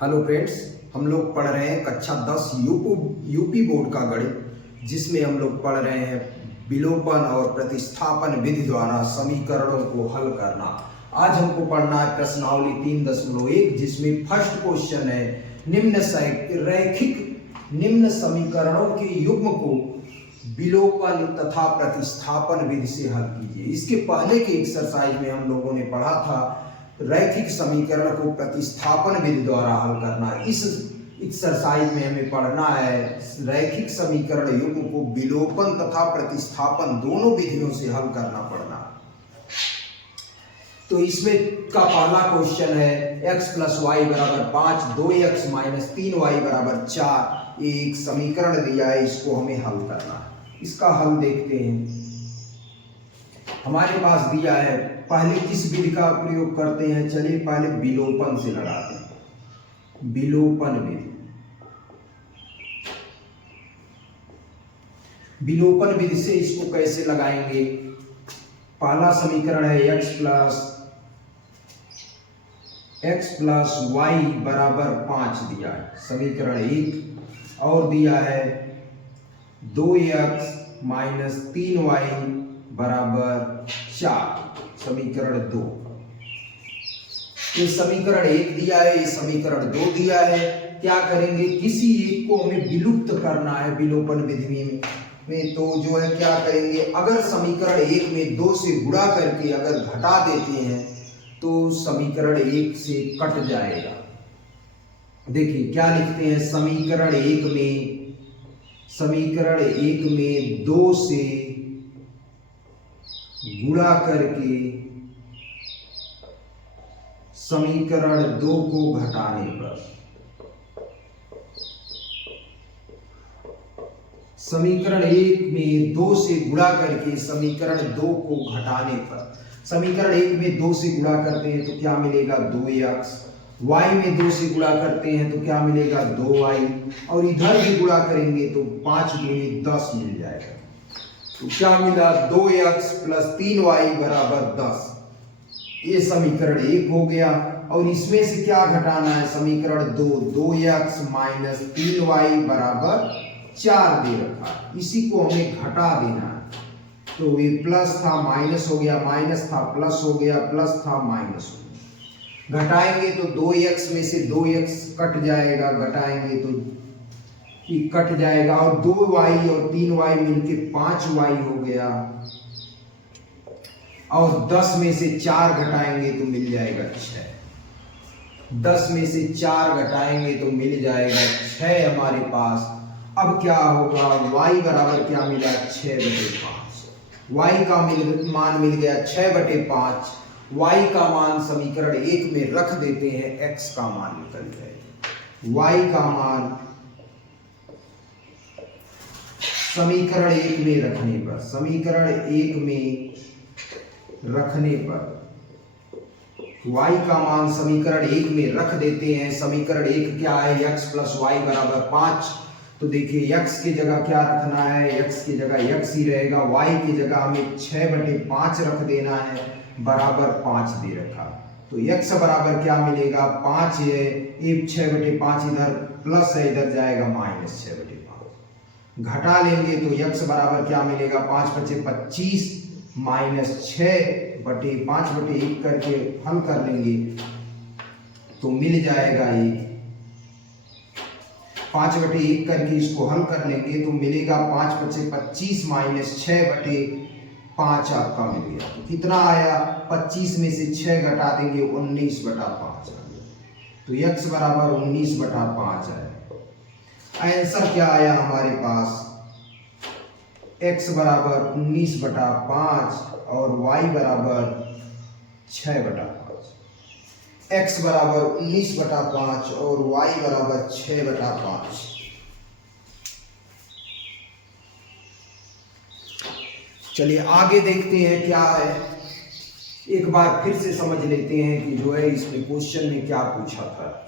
Hello friends, हम लोग पढ़ रहे हैं कक्षा 10 यूपी बोर्ड का गणित, जिसमें हम लोग पढ़ रहे हैं विलोपन और प्रतिस्थापन विधि द्वारा समीकरणों को हल करना। आज हमको पढ़ना है प्रश्नावली 3.1, जिसमें फर्स्ट क्वेश्चन है निम्न समीकरणों के युग्म को विलोपन तथा प्रतिस्थापन विधि से हल कीजिए। इसके पहले के एक्सरसाइज में हम लोगों ने पढ़ा था रैखिक समीकरण को प्रतिस्थापन विधि द्वारा हल करना। इस एक्सरसाइज में हमें पढ़ना है रैखिक समीकरण युग्म को विलोपन तथा प्रतिस्थापन दोनों विधियों से हल करना पड़ना। तो इसमें का पहला क्वेश्चन है x + y = 5, 2x - 3y = 4। एक समीकरण दिया है, इसको हमें हल करना है। इसका हल देखते हैं। हमारे पास दिया है, पहले किस विधि का प्रयोग करते हैं? चलिए पहले विलोपन से लगाते हैं। विलोपन विधि। विलोपन विधि से इसको कैसे लगाएंगे? पहला समीकरण है x + y = 5 दिया है, समीकरण 1। और दिया है 2x - 3y = 4, समीकरण 2। ये समीकरण 1 दिया है, ये समीकरण 2 दिया है। क्या करेंगे? किसी एक को हमें विलुप्त करना है विलोपन विधि में। तो जो है क्या करेंगे, अगर समीकरण 1 में 2 से गुणा करके अगर घटा देते हैं तो समीकरण 1 से कट जाएगा। देखिए क्या लिखते हैं, समीकरण 1 में 2 से गुणा करके समीकरण 2 को घटाने पर, समीकरण 1 में 2 से गुणा करके समीकरण 2 को घटाने पर, समीकरण 1 में 2 से गुणा करते हैं तो क्या मिलेगा? 2x। y में 2 से गुणा करते हैं तो क्या मिलेगा? 2y। और इधर भी गुणा करेंगे तो 5 × 10 मिल जाएगा। तो क्या मिला? 2x + 3y = 10। ये समीकरण 1 हो गया। और इसमें से क्या घटाना है? समीकरण 2, 2x - 3y = 4 दे रखा, इसी को हमें घटा देना है। तो ये प्लस था माइनस हो गया, माइनस था प्लस हो गया, प्लस था माइनस हो गया। घटाएंगे तो 2x में से 2x कट जाएगा, घटाएंगे तो कट जाएगा। और 2y और 3y मिलके 5y हो गया। और 10 में से 4 घटाएंगे तो मिल जाएगा 6। 10 में से 4 घटाएंगे तो मिल जाएगा 6 हमारे पास। अब क्या होगा? y बराबर क्या मिला? 6/5। y का मान मिल गया 6/5। y का मान समीकरण 1 में रख देते हैं, x का मान निकल जाएगा। y का मान समीकरण 1 में रखने पर, समीकरण 1 में रखने पर y का मान समीकरण 1 में रख देते हैं। समीकरण 1 क्या है? x + y = 5। तो देखिए x की जगह क्या रखना है? x की जगह x ही रहेगा। y की जगह हमें 6/5 रख देना है, बराबर 5 दे रखा। तो x बराबर क्या मिलेगा? 5 है। ये 6/5 इधर प्लस है, इधर जाएगा -6/5। घटा लेंगे तो x बराबर क्या मिलेगा? 5 × 5 = 25 -6/5/1 करके हल कर लेंगे तो मिल जाएगा ये 5/1 करके इसको हल कर लेंगे तो मिलेगा 5 × 5 = 25 -6/5 आपका मिल गया। तो कितना आया? 25 में से 6 घटा देंगे 19/5 आ गया। तो x बराबर 19/5 आया। आंसर क्या आया हमारे पास? x बराबर 19/5 और y बराबर 6/5। x बराबर 19/5 और y बराबर 6/5। चलिए आगे देखते हैं क्या है। एक बार फिर से समझ लेते हैं कि जो है इसमें क्वेश्चन में क्या पूछा था।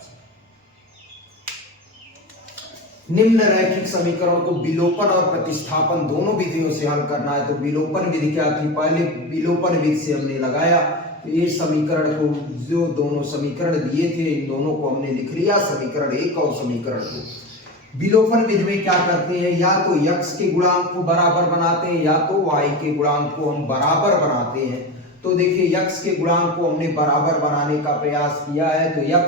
निम्न रैखिक समीकरण को विलोपन और प्रतिस्थापन दोनों विधियों से हल करना है। तो विलोपन विधि क्या थी? पहले विलोपन विधि से हमने लगाया तो ये समीकरण को, जो दोनों समीकरण दिए थे इन दोनों को हमने लिख लिया, समीकरण 1 और समीकरण 2। विलोपन विधि में क्या करते हैं, या तो x के गुणांक को बराबर बनाते हैं या तो y के गुणांक को हम बराबर बनाते हैं। तो देखिए x के गुणांक को हमने बराबर बनाने का प्रयास किया है, तो x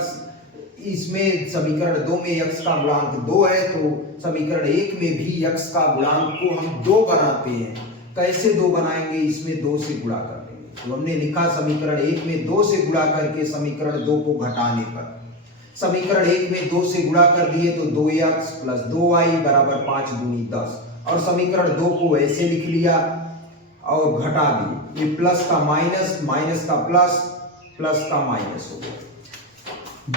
इसमें समीकरण 2 में x का गुणांक 2 है, तो समीकरण 1 में भी x का गुणांक को हम 2 बनाते हैं। कैसे 2 बनाएंगे, इसमें 2 से गुणा कर देंगे। तो हमने लिखा समीकरण 1 में 2 से गुणा करके समीकरण 2 को घटाने पर, समीकरण 1 में 2 से गुणा कर दिए तो 2x प्लस 2y बराबर 5 दूनी 10, और समीकरण 2 को ऐसे लिख लिया और घटा दिए। ये प्लस का माइनस, माइनस का प्लस, प्लस का माइनस हो गया।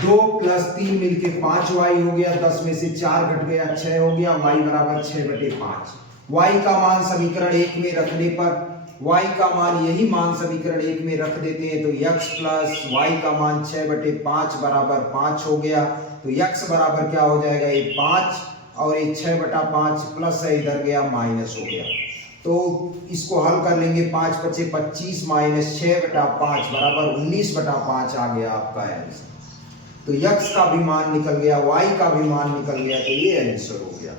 2 प्लस 3 मिलके 5y हो गया, 10 में से 4 घट गया 6 हो गया, y बराबर 6/5। y का मान समीकरण 1 में रखने पर, y का मान यही मान समीकरण 1 में रख देते हैं तो x प्लस y का मान 6/5 बराबर 5 हो गया। तो x बराबर क्या हो जाएगा, ये 5 और ये 6/5 प्लस है, इधर गया माइनस हो गया। तो इसको हल कर लेंगे, 5 × 5 = 25 माइनस 6/5 बराबर 19/5 आ गया आपका आंसर। तो x का भी मान निकल गया, y का भी मान निकल गया, तो ये आंसर हो गया।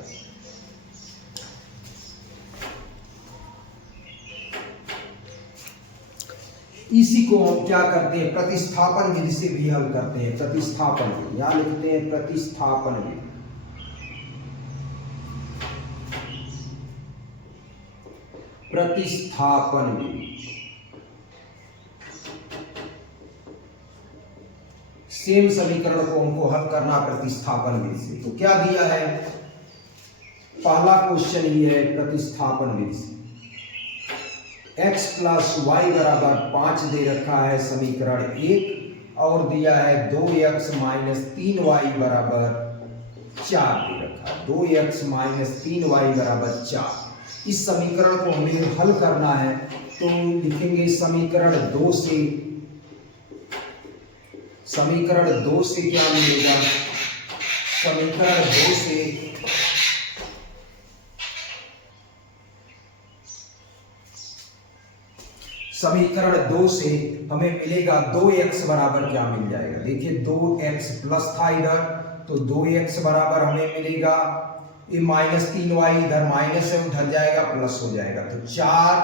इसी को हम क्या करते हैं, प्रतिस्थापन विधि से भी हल करते हैं। प्रतिस्थापन विधि यहां लिखते हैं, प्रतिस्थापन विधि। प्रतिस्थापन विधि सेम समीकरण को हमको हल करना प्रतिस्थापन विधि से। तो क्या दिया है, पहला क्वेश्चन ये है प्रतिस्थापन विधि से। x प्लस वाई बराबर 5 दे रखा है समीकरण 1, और दिया है 2x माइनस 3y बराबर 4 दे रखा है। 2x माइनस 3y बराबर 4। इस समीकरण को हमें हल करना है, तो लिखेंगे समीकरण 2 से, समीकरण 2 से क्या मिलेगा, समीकरण 2 से समीकरण 2 से हमें मिलेगा 2x बराबर क्या मिल जाएगा, देखिए 2x प्लस था इधर, तो 2x बराबर हमें मिलेगा, ये माइनस 3y इधर माइनस है, उधर जाएगा प्लस हो जाएगा, तो 4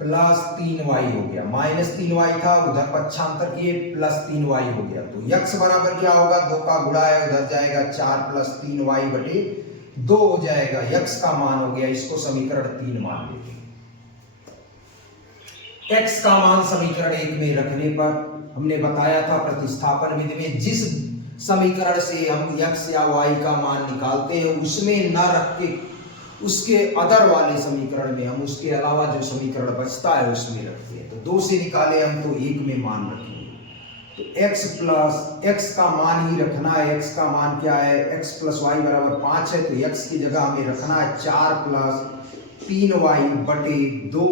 प्लस 3y हो गया। माइनस 3y था, उधर पक्षांतर किए, प्लस 3y हो गया। तो x बराबर क्या होगा, 2 का गुणा है, उधर जाएगा 4 प्लस 3y/2 हो जाएगा। x का मान हो गया, इसको समीकरण 3 मान लेते हैं। x का मान समीकरण 1 में रखने पर, हमने बताया था प्रतिस्थापन विधि में जिस समीकरण से हम x या y का मान निकालते हैं उसमें न रख के उसके अदर वाले समीकरण में हम उसके अलावा जो समीकरण बचता है उसमें रखते हैं। तो 2 से निकाले हम तो 1 में मान रखेंगे। तो x प्लस x का मान ही रखना है। x का मान क्या है, x प्लस वाई बराबर 5 है, तो x की जगह हमें रखना है 4 प्लस 3y/2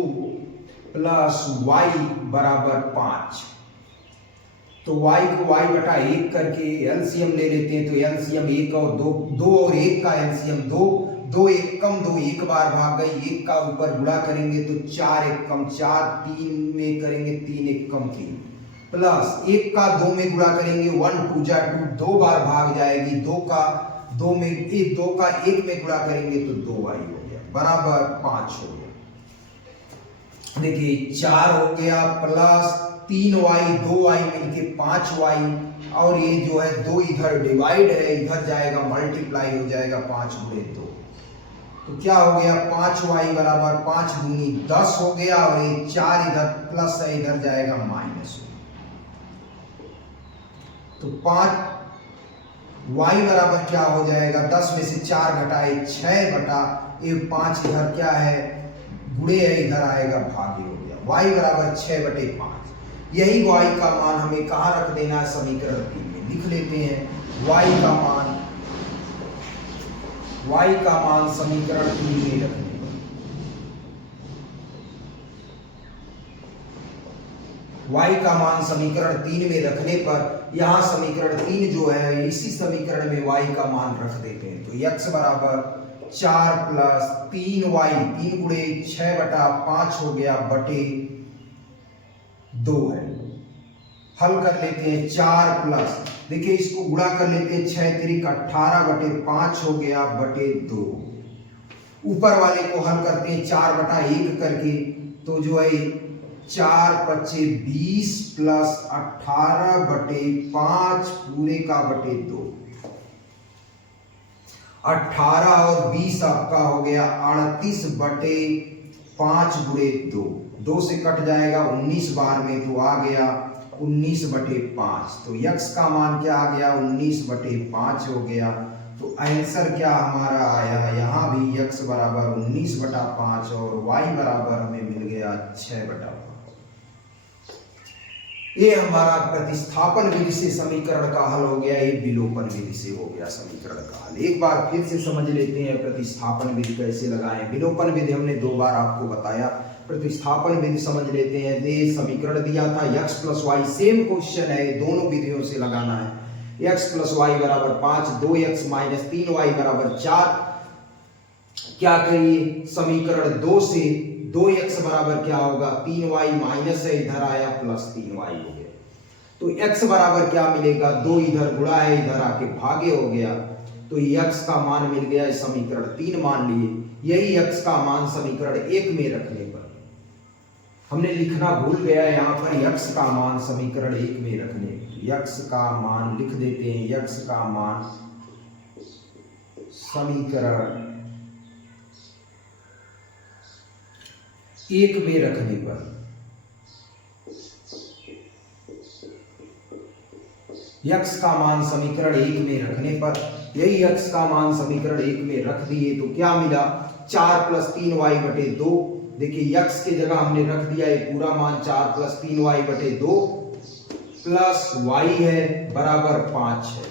प्लस y बराबर 5। तो y को y/1 करके एलसीएम ले लेते हैं, तो एलसीएम 1 और 2 और 1 का एलसीएम 2 1 कम 2 एक बार भाग गई, 1 का ऊपर गुणा करेंगे तो 4 1 कम 4, 3 में करेंगे 3 1 कम 3, प्लस 1 का 2 में गुणा करेंगे 1 2 जा 2, 2 बार भाग जाएगी, 2 का 2 में 1 में गुणा करेंगे तो 2y हो गया बराबर 5 हो गया। देखिए 4 हो गया प्लस 3y 2y मिलके 5y, और ये जो है 2 इधर डिवाइड है, इधर जाएगा मल्टीप्लाई हो जाएगा 5 × 2, तो क्या हो गया 5y बराबर 5 दूनी 10 हो गया, और ये 4 इधर प्लस है, इधर जाएगा माइनस। तो 5y बराबर क्या हो जाएगा, 10 में से 4 घटाए 6 बटा ये 5 इधर क्या है गुणे है, इधर आएगा भागे हो गया, y बराबर 6/5। यही y का मान हमें कहाँ रख देना है, समीकरण 3 में लिख लेते हैं। y का मान समीकरण 3 में रखने पर, y का मान समीकरण 3 में रखने पर यहाँ समीकरण 3 जो है इसी समीकरण में y का मान रख देते हैं। तो x बराबर 4 प्लस 3y 3 × 6/5 हो गया बटे 2 है, हल कर लेते हैं 4 प्लस, देखिए इसको गुणा कर लेते हैं 6 त्रिक 18/5 हो गया बटे 2। ऊपर वाले को हल करते हैं 4/1 करके, तो जो है 4×5 = 20 प्लस 18/5 पूरे का बटे 2। 18 और 20 आपका हो गया 38/5 गुणे 2, 2 से कट जाएगा 19 बार में, तो आ गया 19/5। तो यक्स का मान क्या आ गया 19/5 हो गया। तो आंसर क्या हमारा आया, यहाँ भी x बराबर 19/5 और y बराबर हमें मिल गया 6/5। ये हमारा प्रतिस्थापन विधि से समीकरण का हल हो गया, ये विलोपन विधि से हो गया समीकरण का हल। एक बार फिर से समझ लेते हैं प्रतिस्थापन विधि कैसे लगाएं। विलोपन विधि हमने 2 बार आपको बताया, प्रतिस्थापन विधि समझ लेते हैं। ये समीकरण दिया था x + y, सेम क्वेश्चन है, दोनों विधियों से लगाना है। x + y = 5, 2x - 3y = 4। क्या करिए, समीकरण 2 से 2x बराबर क्या होगा 3y माइनस है, इधर आया प्लस 3y हो गया। तो x बराबर क्या मिलेगा, 2 इधर गुणा है, इधर आके भागे हो गया, तो x का मान मिल गया समीकरण 3 मान लिए। यही x का मान समीकरण 1 में रखने पर, हमने लिखना भूल गया यहाँ पर x का मान समीकरण 1 में रखने, x का मान लिख देते हैं। x का मान समीकरण 1 में रखने पर, x का मान समीकरण 1 में रखने पर, यही x का मान समीकरण 1 में रख दिए तो क्या मिला 4 + 3y बटे 2। देखिए x के जगह हमने रख दिया ये पूरा मान 4 + 3y बटे 2 प्लस y है बराबर 5 है।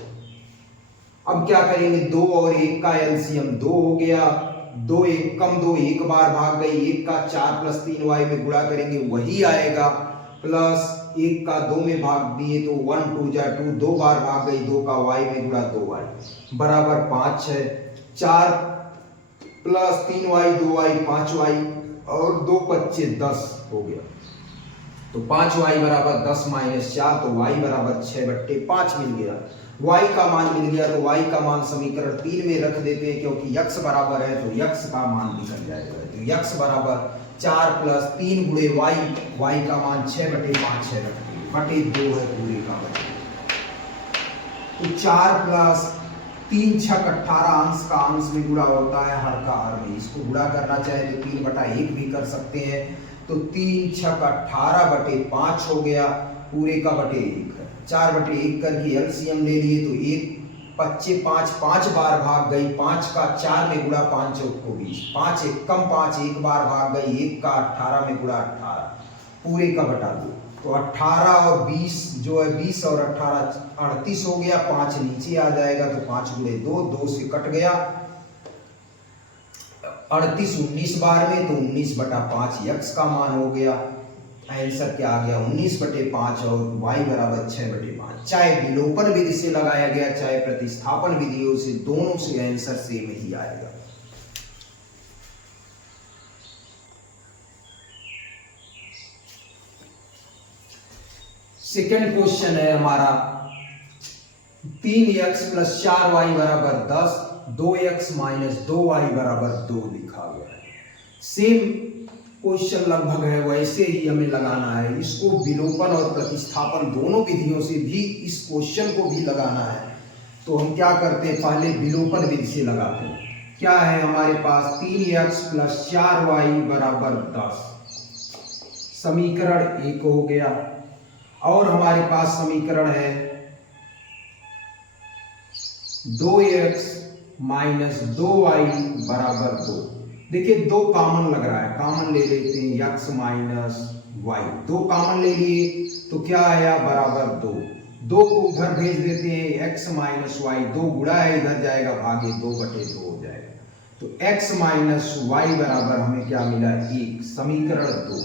अब क्या करेंगे, 2 और 1 का एलसीएम 2 हो गया, 2 1 कम 2 एक बार भाग गई, 1 का 4 + 3y में गुणा करेंगे वही आएगा, प्लस 1 का 2 में भाग दिए तो 1 2 जा 2, 2 बार भाग गई, 2 का y में गुणा 2y बराबर 5 है। 4 + 3y 2y 5y और 2 × 10 हो गया, तो 5y = 10 - 4, तो y = 6/5 मिल गया। y का मान मिल गया, तो y का मान समीकरण 3 में रख देते हैं, क्योंकि x बराबर है तो x का मान निकल जाएगा। तो x बराबर 4 + 3 गुणे y का मान 6/5 है, बटे 2 है पूरे का बटे। तो 4 + 3 × 6 = 18, अंश का अंश में गुणा होता है, हर का हर में। इसको गुणा करना चाहे तो 3/1 भी कर सकते हैं, तो 3 × 6 = 18/5 हो गया, पूरे का बटे 1 है। 4/1 करके एलसीएम ले लिए, तो 1 25 5 5 बार भाग गई, 5 का 4 में गुणा 5 × 4 = 20, 5 1 कम 5 एक बार भाग गई, 1 का 18 में गुणा 18 पूरे का बटा 2। तो 18 और 20 जो है 20 और 18 38 हो गया, 5 नीचे आ जाएगा, तो 5 × 2 2 से कट गया, 38 19 बार में, तो 19/5 x का मान हो गया। आंसर क्या आ गया 19/5 और y = 6/5। चाहे विलोपन विधि से लगाया गया चाहे प्रतिस्थापन विधियों से, दोनों से आंसर सेम ही आएगा। सेकंड क्वेश्चन है हमारा 3x + 4y = 10, 2x - 2y = 2 लिखा गया है। सेम क्वेश्चन लगभग है, वैसे ही हमें लगाना है। इसको विलोपन और प्रतिस्थापन दोनों विधियों से भी इस क्वेश्चन को भी लगाना है। तो हम क्या करते हैं, पहले विलोपन विधि से लगाते हैं। क्या है हमारे पास 3x + 4y = 10, समीकरण 1 हो गया। और हमारे पास समीकरण है 2x - 2y = 2। देखिए 2 कॉमन लग रहा है, कॉमन ले लेते हैं, x - y 2 कॉमन ले लिए, तो क्या आया बराबर 2। 2 को उधर भेज देते हैं, x - y 2 गुणा है, इधर जाएगा भागे 2/2 हो जाएगा। तो x - y बराबर हमें क्या मिला 1, समीकरण 2।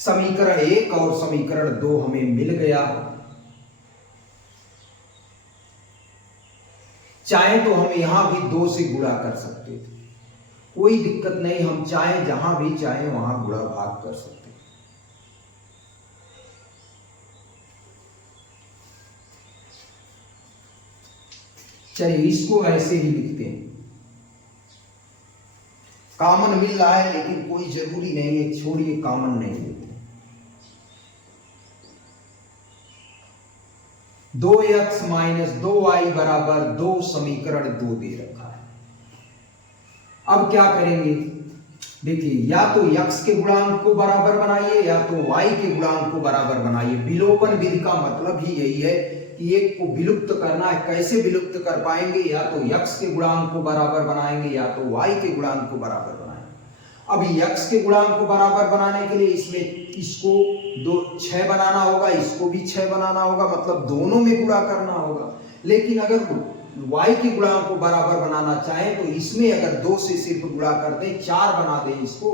समीकरण 1 और समीकरण 2 हमें मिल गया। चाहे तो हम यहां भी 2 से गुणा कर सकते थे, कोई दिक्कत नहीं, हम चाहे जहां भी चाहे वहां गुणा भाग कर सकते हैं। चलिए इसको ऐसे ही लिखते हैं। कॉमन मिल रहा है लेकिन कोई जरूरी नहीं है, छोड़िए कॉमन नहीं लेते। 2x माइनस 2y बराबर 2 समीकरण 2 दे रखा है। अब क्या करेंगे, देखिए या तो x के गुणांक को बराबर बनाइए या तो y के गुणांक को बराबर बनाइए। विलोपन विधि का मतलब ही यही है कि एक को विलुप्त करना है। कैसे विलुप्त कर पाएंगे, या तो x के गुणांक को बराबर बनाएंगे या तो y के गुणांक को बराबर बनाएंगे। अभी x के गुणांक को बराबर बनाने के लिए इसमें इसको 6 बनाना होगा, इसको भी 6 बनाना होगा, मतलब दोनों में गुणा करना होगा। लेकिन अगर y के गुणांक को बराबर बनाना चाहें तो इसमें अगर 2 से सिर्फ गुणा कर दें, 4 बना दें इसको,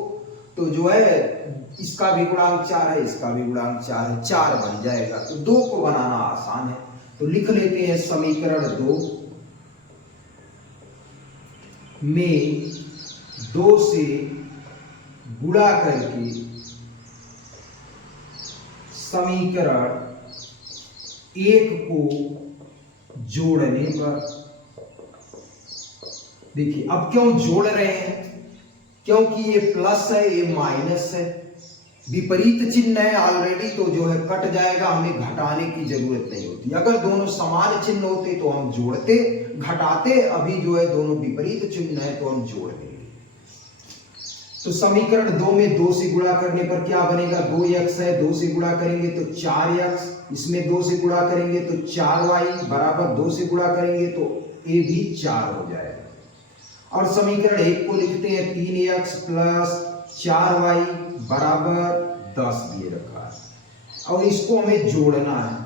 तो जो है इसका भी गुणांक 4 है, इसका भी गुणांक 4 है, 4 बन जाएगा। तो 2 को बनाना आसान है, तो लिख लेते हैं समीकरण 2 में 2 से गुणा करके समीकरण 1 को जोड़ने पर, देखिए अब क्यों जोड़ रहे हैं, क्योंकि ये प्लस है ये माइनस है, विपरीत चिन्ह है ऑलरेडी, तो जो है कट जाएगा, हमें घटाने की जरूरत नहीं होती। अगर दोनों समान चिन्ह होते तो हम जोड़ते घटाते, अभी जो है दोनों विपरीत चिन्ह है तो हम जोड़ देंगे। तो समीकरण 2 में 2 से गुणा करने पर क्या बनेगा, 2x है, 2 से गुणा करेंगे तो 4x, इसमें 2 से गुणा करेंगे तो 4y बराबर 2 से गुणा करेंगे तो a भी 4 हो जाएगा। और समीकरण 1 को लिखते हैं 3x प्लस 4y बराबर 10 दिए रखा है। और इसको हमें जोड़ना है,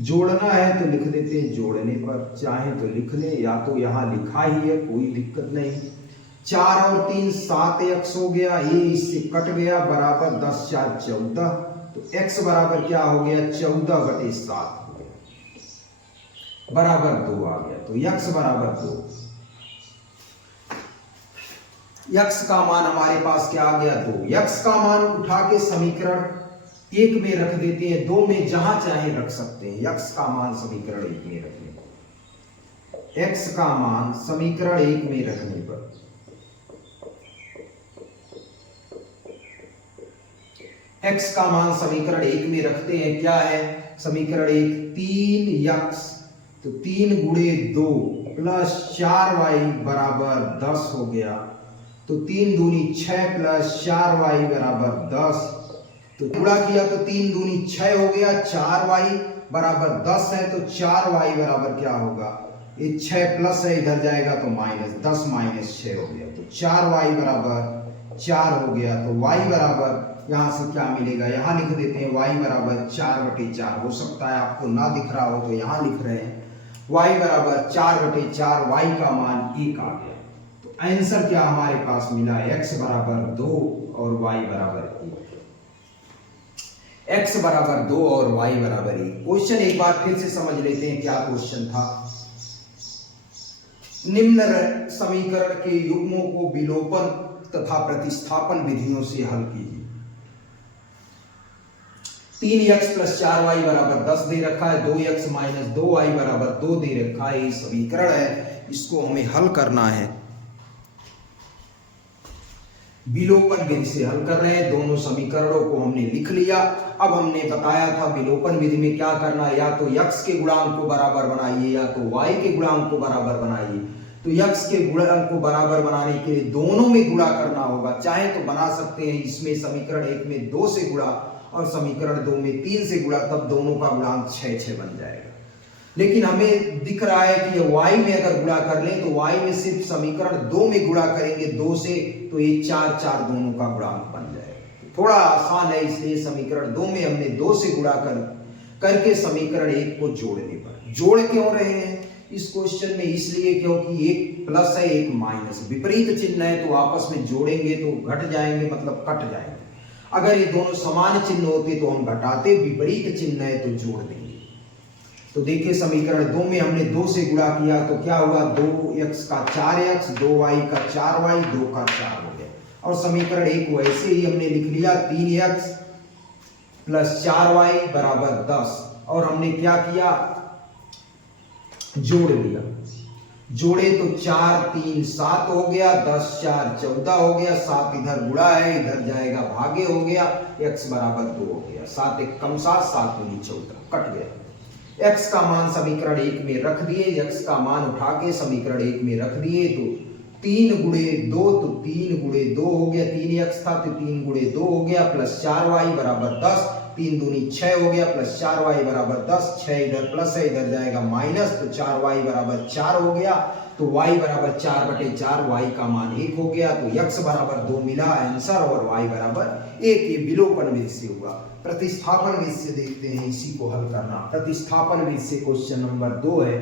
जोड़ना है तो लिख देते हैं जोड़ने पर, चाहे तो लिख ले या तो यहां लिखा ही है, कोई दिक्कत नहीं। 4 और 3 7x हो गया, ये इससे कट गया, बराबर 10 4 14, तो x बराबर क्या हो गया 14/7 हो गया, बराबर 2 आ गया। तो x बराबर 2, x का मान हमारे पास क्या आ गया 2। x का मान उठा के समीकरण 1 में रख देते हैं, 2 में जहां चाहे रख सकते हैं। x का मान समीकरण 1 में रखने, x का मान समीकरण 1 में रखने पर x का मान समीकरण 1 में रखते हैं, क्या है समीकरण 1 3x, तो 3 गुणे 2 प्लस 4y बराबर 10 हो गया, तो 3 दूनी 6 प्लस 4y बराबर 10, तो गुणा किया तो 3 दूनी 6 हो गया, 4y बराबर 10 है, तो 4y बराबर क्या होगा, ये 6 प्लस है इधर जाएगा तो माइनस, 10 माइनस 6 हो गया, तो 4y बराबर 4 हो गया। तो y बराबर यहां से क्या मिलेगा, यहां लिख देते हैं y बराबर 4/4, हो सकता है आपको ना दिख रहा हो तो यहां लिख रहे हैं y बराबर 4/4, y का मान 1 आ गया। तो आंसर क्या हमारे पास मिला, x बराबर 2 और y बराबर 1। x बराबर 2 और y बराबर 1। क्वेश्चन एक बार फिर से समझ लेते हैं, क्या क्वेश्चन था। निम्न समीकरण के युग्मों को विलोपन तथा प्रतिस्थापन विधियों से हल कीजिए। 3x प्लस 4y बराबर 10 दे रखा है, 2x माइनस 2y बराबर 2 दे रखा है, ये समीकरण है, इसको हमें हल करना है। विलोपन विधि से हल कर रहे हैं, दोनों समीकरणों को हमने लिख लिया। अब हमने बताया था विलोपन विधि में क्या करना है, या तो x के गुणांक को बराबर बनाइए या तो y के गुणांक को बराबर बनाइए। तो x के गुणांक को बराबर बनाने के लिए दोनों में गुणा करना होगा, चाहे तो बना सकते हैं इसमें समीकरण 1 में 2 से गुणा और समीकरण 2 में 3 से गुणा, तब दोनों का गुणांक 6 बन जाएगा। लेकिन हमें दिख रहा है कि y में अगर गुणा कर लें तो y में सिर्फ समीकरण 2 में गुणा करेंगे 2 से, तो ये 4 4 दोनों का गुणांक बन जाएगा। थोड़ा आसान है, इसलिए समीकरण 2 में हमने 2 से गुणा करके समीकरण 1 को जोड़ने पर। जोड़ क्यों रहे हैं इस क्वेश्चन में, इसलिए क्योंकि एक प्लस है एक माइनस, विपरीत चिन्ह है तो आपस में जोड़ेंगे तो घट जाएंगे, मतलब कट जाएंगे। अगर ये दोनों समान चिन्ह होते तो हम घटाते, विपरीत चिन्ह है तो जोड़ देंगे। तो देखिए समीकरण 2 में हमने 2 से गुणा किया तो क्या हुआ, 2x का 4x, 2y का 4y, 2 का 4 हो गया। और समीकरण 1 वैसे ही हमने लिख लिया, 3x प्लस 4y बराबर 10, और हमने क्या किया जोड़ लिया, जोड़े तो 4 3 7 हो गया, 10 4 14 हो गया, 7 इधर गुणा है, इधर जाएगा भागे हो गया, x बराबर 2 हो गया, 7 1 कम 7 7 दूनी 14 कट गया। x का मान समीकरण 1 में रख दिए, x का मान उठा के समीकरण 1 में रख दिए तो 3 गुणे 2 तो 3 गुणे 2 हो गया, 3x था तो 3 गुणे 2 हो गया, प्लस 4y बराबर 10, 3 दूनी 6 हो गया, प्लस 4y बराबर 10, 6 इधर प्लस है इधर जाएगा माइनस, तो 4y बराबर 4 हो गया, तो y बराबर 4/4, y का मान 1 हो गया, तो x बराबर 2 मिला आंसर और y बराबर 1। ये विलोपन विधि से हुआ। प्रतिस्थापन विधि से देखते हैं इसी को हल करना। प्रतिस्थापन विधि से क्वेश्चन नंबर 2 है।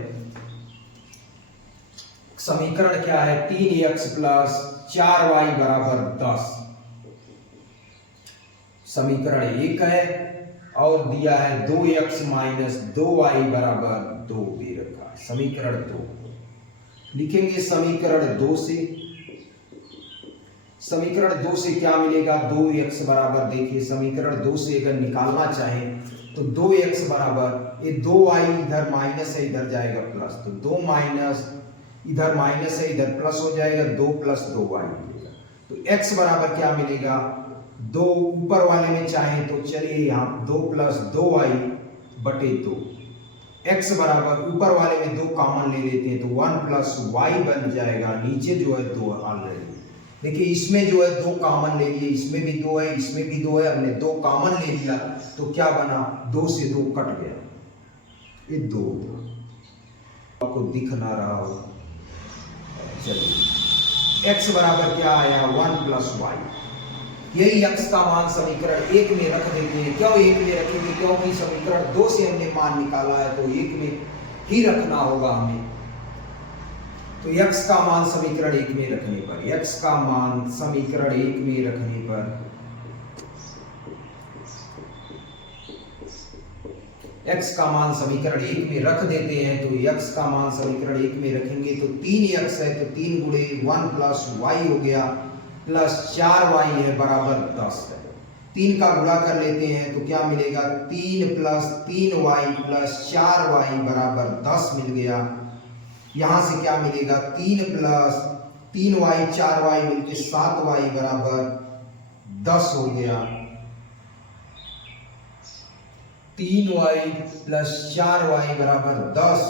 समीकरण क्या है, 3x प्लस 4y बराबर 10 समीकरण 1 है, और दिया है 2x माइनस 2y बराबर 2 दे रखा है। समीकरण 2 लिखेंगे समीकरण 2 से, समीकरण 2 से क्या मिलेगा, 2x बराबर, देखिए समीकरण 2 से अगर निकालना चाहें तो 2x बराबर, ये 2y इधर माइनस है इधर जाएगा प्लस, तो 2 माइनस इधर माइनस है इधर प्लस हो जाएगा, 2 प्लस 2y मिलेगा। तो x बराबर क्या मिलेगा, 2 ऊपर वाले में चाहे तो चलिए यहाँ 2 प्लस 2y बटे 2, x बराबर ऊपर वाले में 2 कॉमन ले लेते हैं तो 1 प्लस y बन जाएगा, नीचे जो है 2 ऑलरेडी, देखिए इसमें जो है 2 कॉमन ले लिए, इसमें भी 2 है इसमें भी 2 है, हमने 2 कॉमन ले लिया तो क्या बना, 2 से 2 कट गया, ये 2 आपको दिख ना रहा हो। चलिए x बराबर क्या आया, 1 प्लस y, यही x का मान समीकरण 1 में रख देते हैं। क्यों 1 में रखेंगे, क्योंकि समीकरण 2 से हमने मान निकाला है तो 1 में ही रखना होगा हमें। तो x का मान समीकरण 1 में रखने पर, x का मान समीकरण 1 में रखने पर, x का मान समीकरण 1 में रख देते हैं तो x का मान समीकरण 1 में रखेंगे तो 3x है तो 3 गुणे 1 प्लस y हो गया, प्लस 4y है बराबर 10 है। 3 का गुणा कर लेते हैं तो क्या मिलेगा, 3 प्लस 3y प्लस 4y बराबर 10 मिल गया। यहां से क्या मिलेगा, 3 प्लस 3y 4y मिलके 7y बराबर 10 हो गया। 3y प्लस 4y बराबर 10,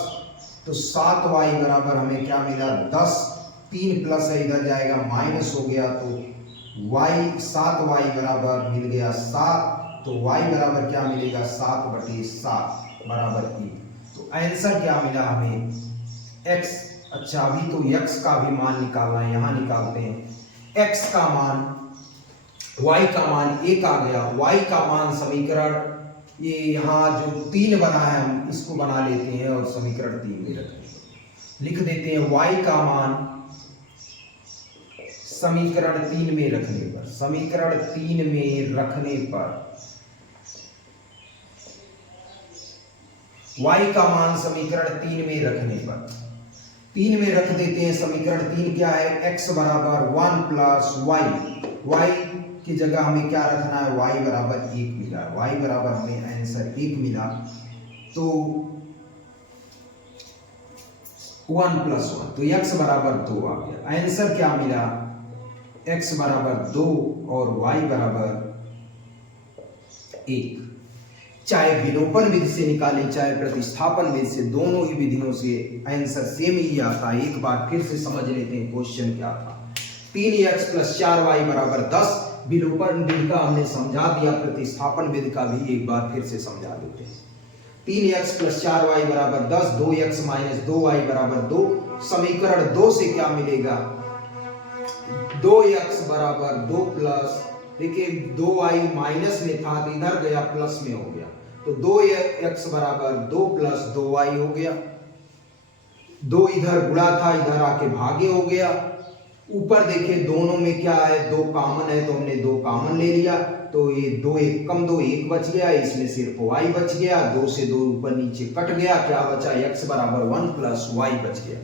तो 7y बराबर हमें क्या मिला 10, 3 प्लस है इधर जाएगा माइनस हो गया, तो y 7y बराबर मिल गया 7, तो y बराबर क्या मिलेगा 7/7 बराबर 1। तो आंसर क्या मिला हमें, x। अच्छा अभी तो x का भी मान निकालना है, यहां निकालते हैं। x का मान, y का मान 1 आ गया, y का मान समीकरण ये यहाँ जो 3 बना है हम इसको बना लेते हैं और समीकरण 3 में रखते लिख देते हैं। y का मान समीकरण 3 में रखने पर, समीकरण 3 में रखने पर y का मान समीकरण 3 में रखने पर 3 में रख देते हैं। समीकरण 3 क्या है, x बराबर 1 प्लस y की जगह हमें क्या रखना है, y बराबर 1 मिला, y बराबर हमें आंसर 1 मिला, तो 1 प्लस 1, तो x बराबर 2 आ गया। आंसर क्या मिला, x बराबर 2 और y बराबर 1। चाहे विलोपन विधि से निकालें चाहे प्रतिस्थापन विधि से, दोनों ही विधियों से आंसर सेम ही आता है। एक बार फिर से समझ लेते हैं क्वेश्चन क्या था। 3x प्लस 4y बराबर 10, विलोपन विधि का हमने समझा दिया, प्रतिस्थापन विधि का भी एक बार फिर से समझा देते हैं। 3x प्लस 4y बराबर 10, 2x माइनस 2y बराबर 2। समीकरण 2 से क्या मिलेगा, 2x बराबर 2 प्लस, देखिए 2y माइनस में था तो इधर गया प्लस में हो गया, तो 2x बराबर 2 प्लस 2y हो गया। 2 इधर गुणा था इधर आके भागे हो गया। ऊपर देखिए दोनों में क्या है, 2 कॉमन है तो हमने 2 कॉमन ले लिया, तो ये 2 1 कम 2 1 बच गया, इसमें सिर्फ y बच गया। 2 से 2 ऊपर नीचे कट गया, क्या बचा, x बराबर 1 प्लस y बच गया।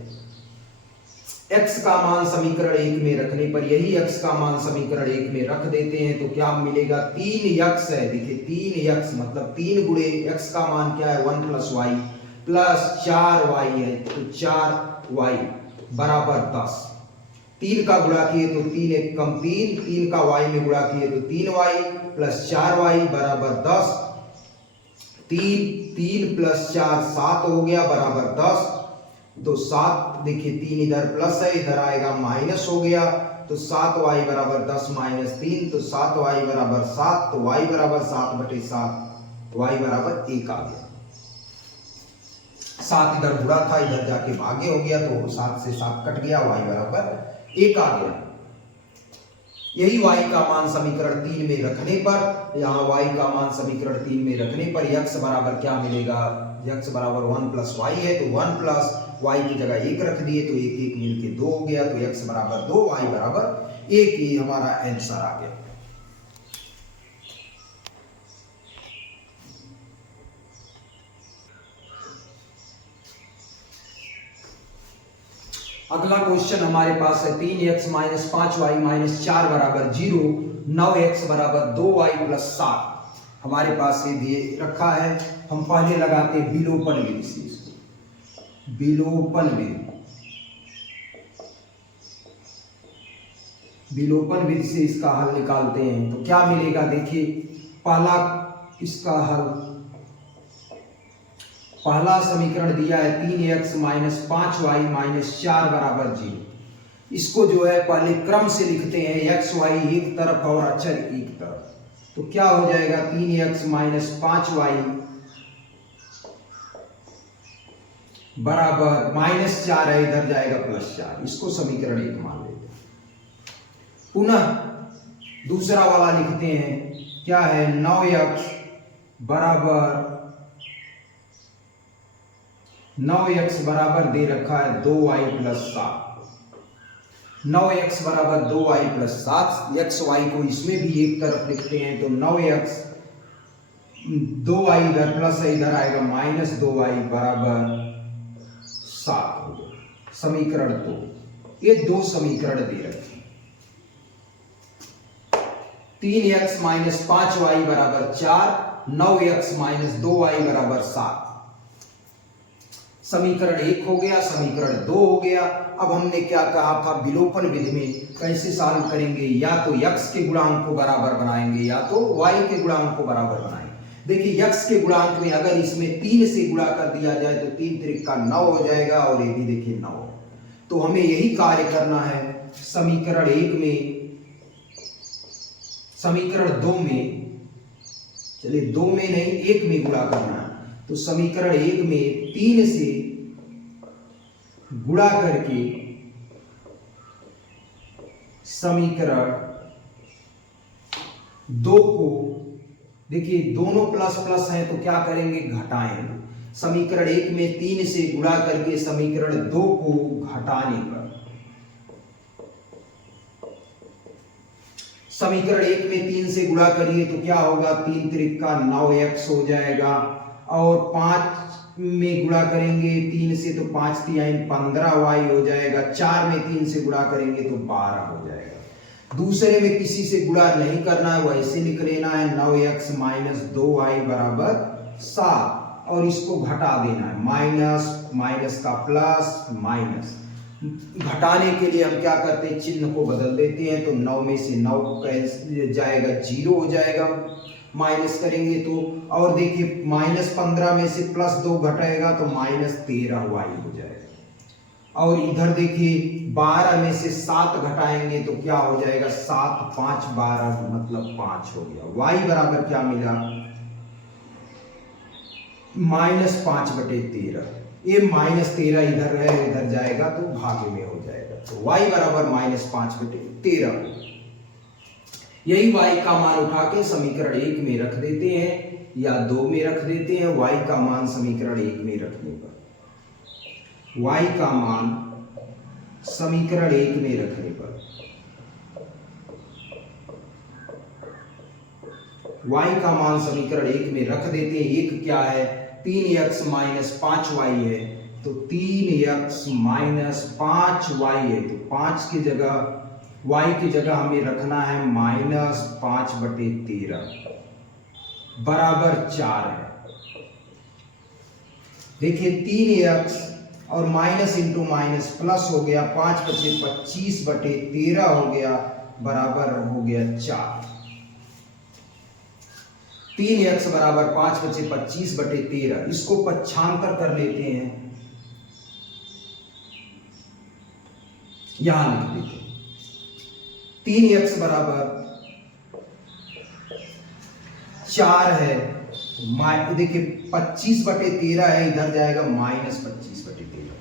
x का मान समीकरण 1 में रखने पर, यही x का मान समीकरण 1 में रख देते हैं तो क्या मिलेगा, 3x है, देखिए 3x मतलब 3 गुणे x का मान क्या है 1 प्लस y, प्लस 4y है तो 4y बराबर 10। 3 का गुणा किए तो 3 एक कम 3, 3 का y में गुणा किए तो 3y प्लस 4y बराबर 10। 3 प्लस 4 7 हो गया बराबर 10। तो 7 देखिए 3 इधर प्लस है, इधर आएगा माइनस हो गया, तो 7y बराबर 10 माइनस 3, तो 7y बराबर 7, तो y बराबर 7/7, y बराबर 1 आ गया। 7 इधर बुरा था, इधर जाके भागे हो गया, तो 7 से 7 कट गया, y बराबर 1 आ गया। यही y का मान समीकरण 3 में रखने पर, यहाँ y का मान समीकरण 3 में रखने पर x बराबर क्या मिलेगा, x बराबर 1 प्लस y है, तो 1 प्लस y की जगह 1 रख दिए तो 1 1 मिलके 2 हो गया, तो x बराबर 2, y बराबर 1, ये हमारा आंसर आ गया। अगला क्वेश्चन हमारे पास है 3x माइनस 5y माइनस 4 बराबर 0, 9x बराबर 2y प्लस 7 हमारे पास ये दिए रखा है। हम पहले लगाते हैं विलोपन विधि से, इसको विलोपन विधि से इसका हल निकालते हैं तो क्या मिलेगा, देखिए पहला इसका हल, पहला समीकरण दिया है 3x माइनस 5y माइनस 4 बराबर 0। इसको जो है पहले क्रम से लिखते हैं, x y एक तरफ और अक्षर एक तरफ, तो क्या हो जाएगा 3x माइनस 5y बराबर माइनस 4 है, इधर जाएगा प्लस 4, इसको समीकरण 1 मान लेते हैं। पुनः दूसरा वाला लिखते हैं, क्या है 9x बराबर दे रखा है 2y प्लस 7, 9x बराबर 2y प्लस 7, x y को इसमें भी एक तरफ लिखते हैं, तो 9x 2y इधर प्लस है, इधर आएगा माइनस 2y बराबर 7 हो गया। समीकरण 2, ये दो समीकरण दे रखे, 3x माइनस 5y बराबर 4, 9x माइनस 2y बराबर 7। समीकरण 1 हो गया, समीकरण 2 हो गया। अब हमने क्या कहा था, विलोपन विधि में कैसे सॉल्व करेंगे, या तो x के गुणांक को बराबर बनाएंगे या तो y के गुणांक को बराबर बनाएंगे। देखिए x के गुणांक में अगर इसमें 3 से गुणा कर दिया जाए तो 3 त्रिक का 9 हो जाएगा, और ये भी देखिए 9, तो हमें यही कार्य करना है। समीकरण 1 में, समीकरण 2 में, चलिए 2 में नहीं 1 में गुणा करना है, तो समीकरण 1 में 3 से गुणा करके समीकरण 2 को, देखिए दोनों प्लस प्लस हैं तो क्या करेंगे, घटाएंगे। समीकरण 1 में 3 से गुणा करके समीकरण 2 को घटाने पर, समीकरण 1 में 3 से गुणा करिए तो क्या होगा, 3 त्रिक का 9x हो जाएगा, और 5 में गुणा करेंगे 3 से तो 5 3 15y हो जाएगा, 4 में 3 से गुणा करेंगे तो 12 हो जाएगा। दूसरे में किसी से गुणा नहीं करना है, वैसे लिख लेना है 9x माइनस 2y बराबर 7, और इसको घटा देना है, माइनस माइनस का प्लस माइनस। घटाने के लिए हम क्या करते हैं, चिन्ह को बदल देते हैं, तो 9 में से 9 जाएगा 0 हो जाएगा, माइनस करेंगे तो, और देखिए माइनस 15 में से प्लस 2 घटाएगा तो माइनस 13y हो जाएगा, और इधर देखिए 12 में से 7 घटाएंगे तो क्या हो जाएगा, 7 5 12 मतलब 5 हो गया। y बराबर क्या मिला, माइनस 5/13, ये माइनस 13 इधर है, इधर जाएगा तो भागे में हो जाएगा, तो y बराबर माइनस 5/13। यही y का मान उठा के समीकरण 1 में रख देते हैं या 2 में रख देते हैं। y का मान समीकरण 1 में रखने पर, y का मान समीकरण 1 में रखने पर, y का मान समीकरण 1 में रख देते हैं। 1 क्या है, 3x माइनस 5y है, तो 3x माइनस 5y है, तो 5 की जगह, y की जगह हमें रखना है माइनस 5/13 बराबर 4 है। देखिए 3x और माइनस इंटू माइनस प्लस हो गया, 5 बचे 25/13 हो गया, बराबर हो गया 4। 3x बराबर 5 बचे 25/13। इसको पक्षांतर कर लेते हैं, यहां लिख देते हैं 3x बराबर 4 है, देखिए 25/13 है, इधर जाएगा -25/13।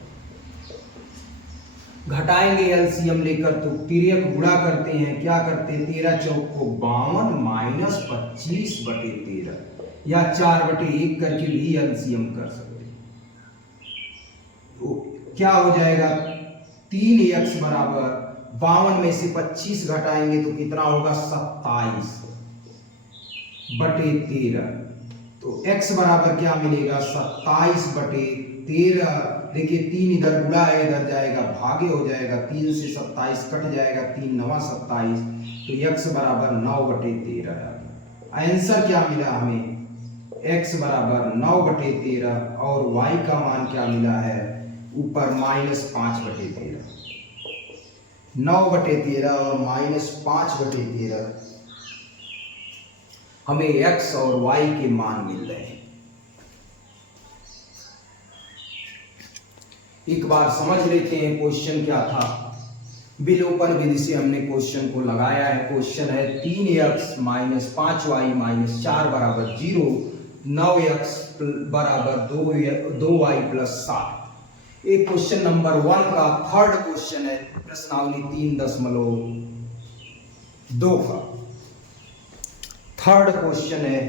घटाएंगे एलसीएम लेकर, तो तिर्यक गुणा करते हैं, क्या करते हैं 13 चौक को 52 माइनस 25/13, या 4/1 करके भी एलसीएम कर सकते हैं। तो क्या हो जाएगा 3x बराबर 52 में से 25 घटाएंगे तो कितना होगा 27/13। तो x बराबर क्या मिलेगा 27/13। देखिए 3 इधर गुणा है, इधर जाएगा भागे हो जाएगा, 3 से 27 कट जाएगा, 3 9 27, तो x बराबर 9/13 है। आंसर क्या मिला हमें, x बराबर 9/13 और y का मान क्या मिला है ऊपर -5/13। 9/13 और -5/13 हमें x और y के मान मिल रहे हैं। एक बार समझ लेते हैं क्वेश्चन क्या था। विलोपन विधि से हमने क्वेश्चन को लगाया है। क्वेश्चन है 3x माइनस 5y माइनस 4 बराबर 0, 9x बराबर 2y प्लस 7। एक क्वेश्चन नंबर 1 का थर्ड क्वेश्चन है, प्रश्नावली 3.2 का थर्ड क्वेश्चन है।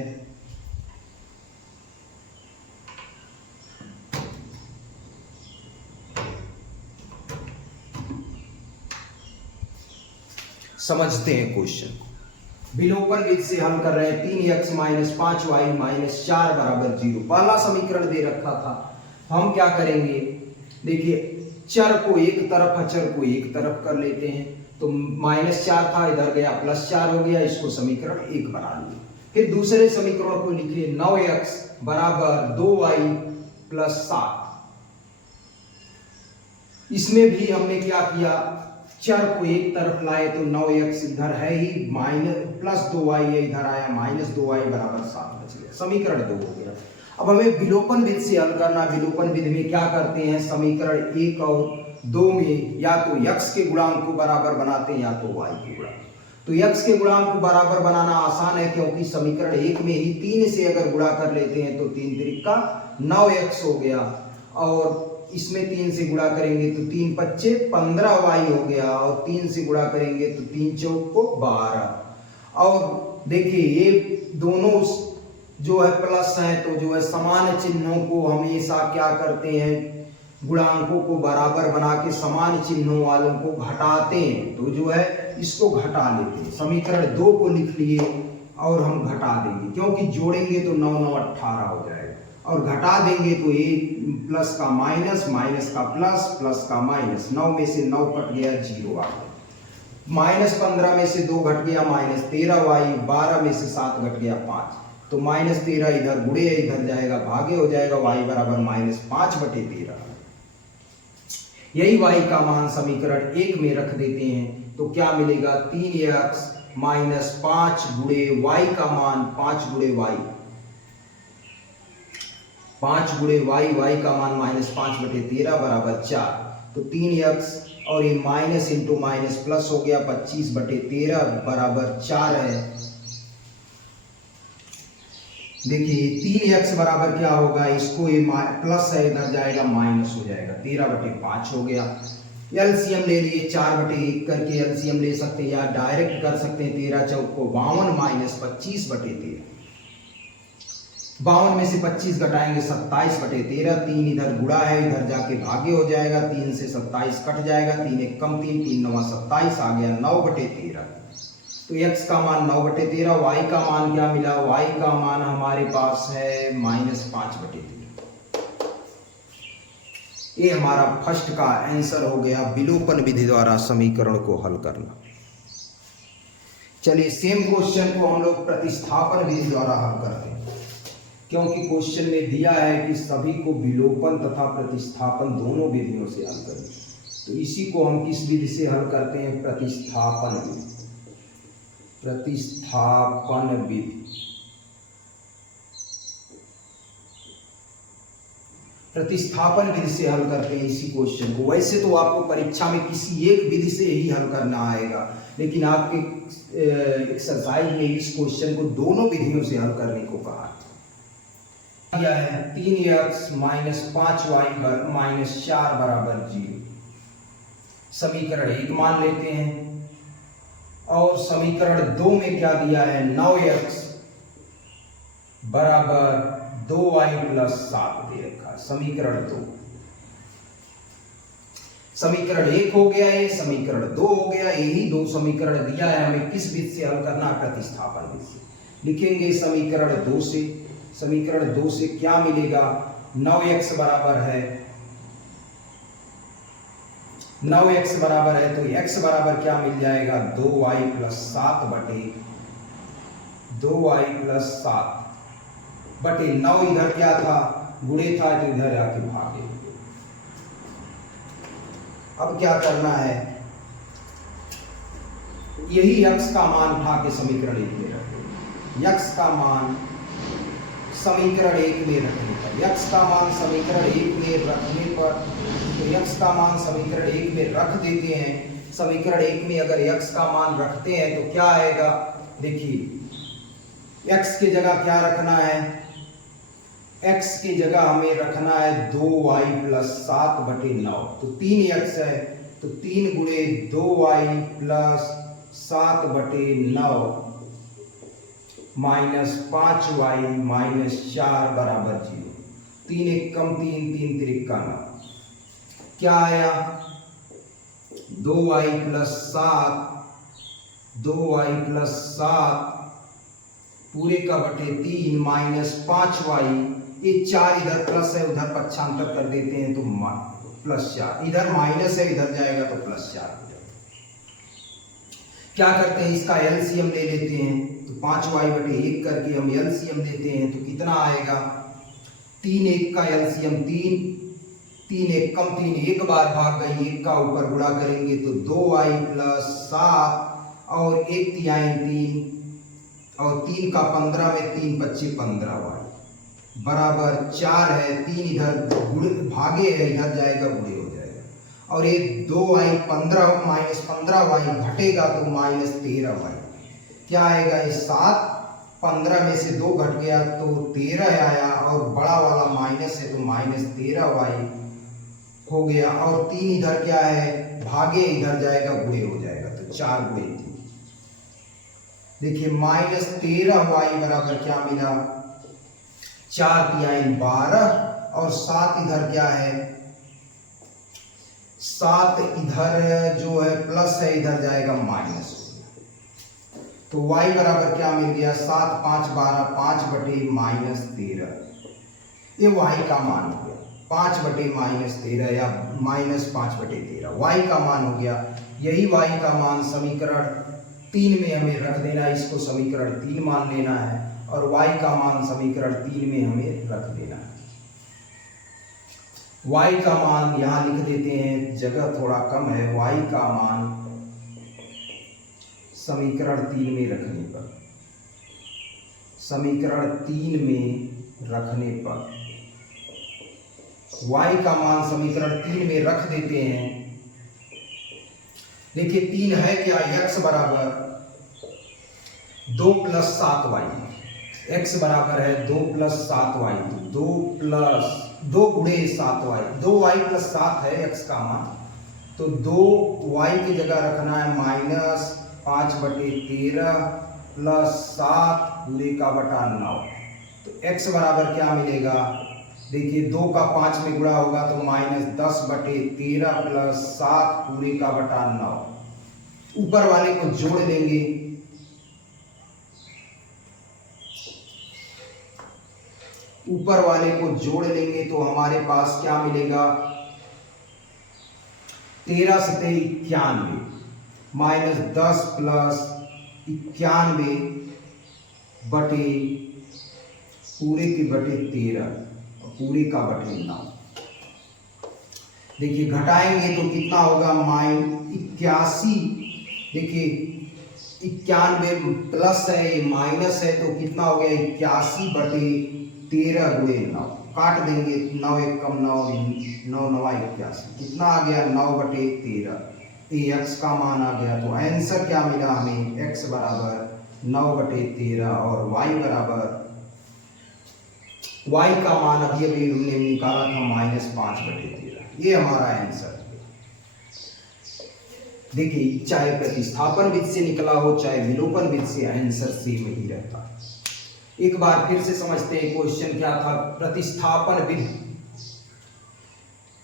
समझते हैं क्वेश्चन को। विलोपन विधि से हल कर रहे हैं। 3x माइनस 5y माइनस 4 बराबर 0। पहला समीकरण दे रखा था, हम क्या करेंगे, देखिए चर को एक तरफ, अचर को एक तरफ कर लेते हैं। तो -4 था, इधर गया +4 हो गया, इसको समीकरण 1 बना लिए। फिर दूसरे समीकरण को लिखिए 9x बराबर 2y प्लस 7। इसमें भी हमने क्या किया, चर को एक तरफ लाए तो 9x इधर है ही, +2y इधर आया, -2y बराबर 7 बच गया, समीकरण 2 हो गया। अब हमें विलोपन विधि से हल करना। विलोपन विधि में क्या करते हैं, समीकरण 1 और 2 में या तो x के गुणांक को बराबर बनाते हैं या तो y के गुणांक। तो x के गुणांक को बराबर बनाना आसान है, क्योंकि समीकरण 1 में ही 3 से अगर गुणा कर लेते हैं तो 3 त्रिका 9x हो गया, और इसमें 3 से गुणा करेंगे तो 3 पच्चे 15y हो गया, और 3 से गुणा करेंगे तो 3 चौक को 12। और देखिए ये दोनों जो है प्लस है, तो जो है समान चिन्हों को हमेशा क्या करते हैं, गुणांकों को बराबर बना के समान चिन्हों वालों को घटाते हैं। तो जो है इसको घटा लेते हैं। समीकरण 2 को लिख लिए और हम घटा देंगे, क्योंकि जोड़ेंगे तो 9 9 18 हो जाएगा, और घटा देंगे तो ये प्लस का माइनस, माइनस का प्लस, प्लस का माइनस। 9 में से 9 कट गया, 0 आ गया। -15 में से 2 घट गया, -13y। 12 में से 7 घट गया, 5। तो -13 इधर गुणे इधर जाएगा, भागे हो जाएगा, y बराबर -5/13। यही y का मान समीकरण 1 में रख देते हैं, तो क्या मिलेगा 3x माइनस 5 गुणे y का मान 5 गुणे y, 5 गुणे y का मान -5/13 बराबर 4। तो 3x और ये माइनस इंटू माइनस प्लस हो गया, 25/13 बराबर 4 है। देखिए 3x बराबर क्या होगा, इसको ये प्लस है, इधर जाएगा माइनस हो जाएगा, 13/5 हो गया। एलसीएम ले लिए, 4/1 करके एलसीएम ले सकते हैं या डायरेक्ट कर सकते हैं। 13 चौक को 52 माइनस 25/13। 52 में से 25 घटाएंगे 27/13। 3 इधर गुणा है, इधर जाके भागे हो जाएगा, 3 से 27 कट जाएगा, 3 1 कम 3, 3 9 27 आ गया 9/13। तो x का मान 9/13। y का मान क्या मिला, y का मान हमारे पास है -5/13। ये हमारा फर्स्ट का आंसर हो गया, विलोपन विधि द्वारा समीकरण को हल करना। चलिए सेम क्वेश्चन को हम लोग प्रतिस्थापन विधि द्वारा हल करते हैं। क्योंकि क्वेश्चन में दिया है कि सभी को विलोपन तथा प्रतिस्थापन दोनों विधियों से हल करें। तो इसी को हम किस विधि से हल करते हैं? प्रतिस्थापन विधि। प्रतिस्थापन विधि। प्रतिस्थापन विधि से हल करते हैं इसी क्वेश्चन को। वैसे तो आपको परीक्षा में किसी एक विधि से ही हल करना आएगा, लेकिन आपके एक्सरसाइज में इस क्वेश्चन को दोनों विधियों से हल करने को कहा है। 3x माइनस 5y माइनस 4 बराबर 0 समीकरण 1 मान लेते हैं। और समीकरण 2 में क्या दिया है? 9x बराबर 2y प्लस 7 दे रखा है। समीकरण 2। समीकरण 1 हो गया, ये समीकरण 2 हो गया। यही दो समीकरण दिया है, हमें किस विधि से हल करना है? प्रतिस्थापन विधि से। लिखेंगे समीकरण 2 से। समीकरण 2 से क्या मिलेगा? 9x बराबर है 9x बराबर है, तो x बराबर क्या मिल जाएगा? 2y प्लस 7 बटे 2y प्लस 7 बटे 9। इधर क्या था? गुणे था, तो इधर आके भागे। अब क्या करना है? यही x का मान उठा के समीकरण 1 में रखें। x का मान समीकरण 1 में रखने पर, x का मान समीकरण 1 में रखने पर, तो x का मान समीकरण 1 में रख देते हैं। समीकरण 1 में अगर x का मान रखते हैं तो क्या आएगा? देखिए x की जगह क्या रखना है? x की जगह हमें रखना है 2y प्लस 7 बटे 9। तो 3x है, तो 3 गुणे 2y प्लस 7 बटे 9 माइनस 5y माइनस 4 बराबर 0। 3 एक कम 3, 3 तिरिक्का 9। क्या आया? 2y प्लस 7, 2y प्लस 7 पूरे का बटे 3 माइनस 5y। ये 4 इधर प्लस है, उधर पक्षांतर कर देते हैं तो प्लस 4। इधर माइनस है, इधर जाएगा तो प्लस 4। क्या करते हैं? इसका एलसीएम ले लेते हैं। तो 5y बटे 1 करके हम एलसीएम लेते हैं, तो कितना आएगा? 3 1 का एलसीएम 3, 3 एक कम 3, एक बार भाग गई, 1 का ऊपर गुणा करेंगे तो 2y प्लस 7 और 1 तिहाई 3 और 3 का 15 में 3 25 15y बराबर 4 है। 3 इधर गुणे भागे है, इधर जाएगा गुणे हो जाएगा। और ये 2y 15 माइनस 15y घटेगा तो माइनस 13y। क्या आएगा? ये 7 15 में से 2 घट गया तो 13 आया, और बड़ा वाला माइनस है तो माइनस 13y हो गया। और 3 इधर क्या है? भागे, इधर जाएगा गुणे हो जाएगा, तो 4 गुणे 3। देखिए माइनस 13y बराबर क्या मिला? 4 तिहाई 12 और 7 इधर क्या है? 7 इधर जो है प्लस है, इधर जाएगा माइनस। तो y बराबर क्या मिल गया? 7 5 12, 5 बटे माइनस 13। ये y का मान हो गया 5 बटे माइनस 13 या माइनस 5 बटे 13 y का मान हो गया। यही y का मान समीकरण 3 में हमें रख देना है। इसको समीकरण 3 मान लेना है, और y का मान समीकरण 3 में हमें रख देना है। y का मान यहां लिख देते हैं, जगह थोड़ा कम है। y का मान समीकरण 3 में रखने पर, समीकरण 3 में रखने पर y का मान समीकरण 3 में रख देते हैं। देखिए 3 है क्या? x बराबर 2 प्लस 7y। x बराबर है 2 प्लस 7y, तो 2 गुणे 7y, 2y प्लस 7 है x का मान। तो 2y की जगह रखना है माइनस 5 बटे 13 प्लस 7 पूरे का बटा 9। तो x बराबर क्या मिलेगा? देखिए 2 का 5 में गुणा होगा तो माइनस 10 बटे 13 प्लस 7 पूरे का बटा 9। ऊपर वाले को जोड़ लेंगे, ऊपर वाले को जोड़ लेंगे तो हमारे पास क्या मिलेगा? 13 सते 91 माइनस 10 प्लस 91 बटे पूरे के बटे 13 पूरे का बटे 9। देखिए घटाएंगे तो कितना होगा -81। देखिए 91 प्लस है ये माइनस है तो कितना हो गया 81 बटे 13 गुणे 9। काट देंगे 9 1 कम 9 9 9 81 कितना आ गया 9 बटे 13। x का मान आ गया। तो आंसर क्या मिला हमें x बराबर 9 बटे 13 और y बराबर y का मान अभी अभी हमने निकाला था -5 बटे 13। ये हमारा आंसर। देखिए चाहे प्रतिस्थापन विधि से निकला हो चाहे विलोपन विधि से आंसर सेम ही रहता है। एक बार फिर से समझते हैं क्वेश्चन क्या था। प्रतिस्थापन विधि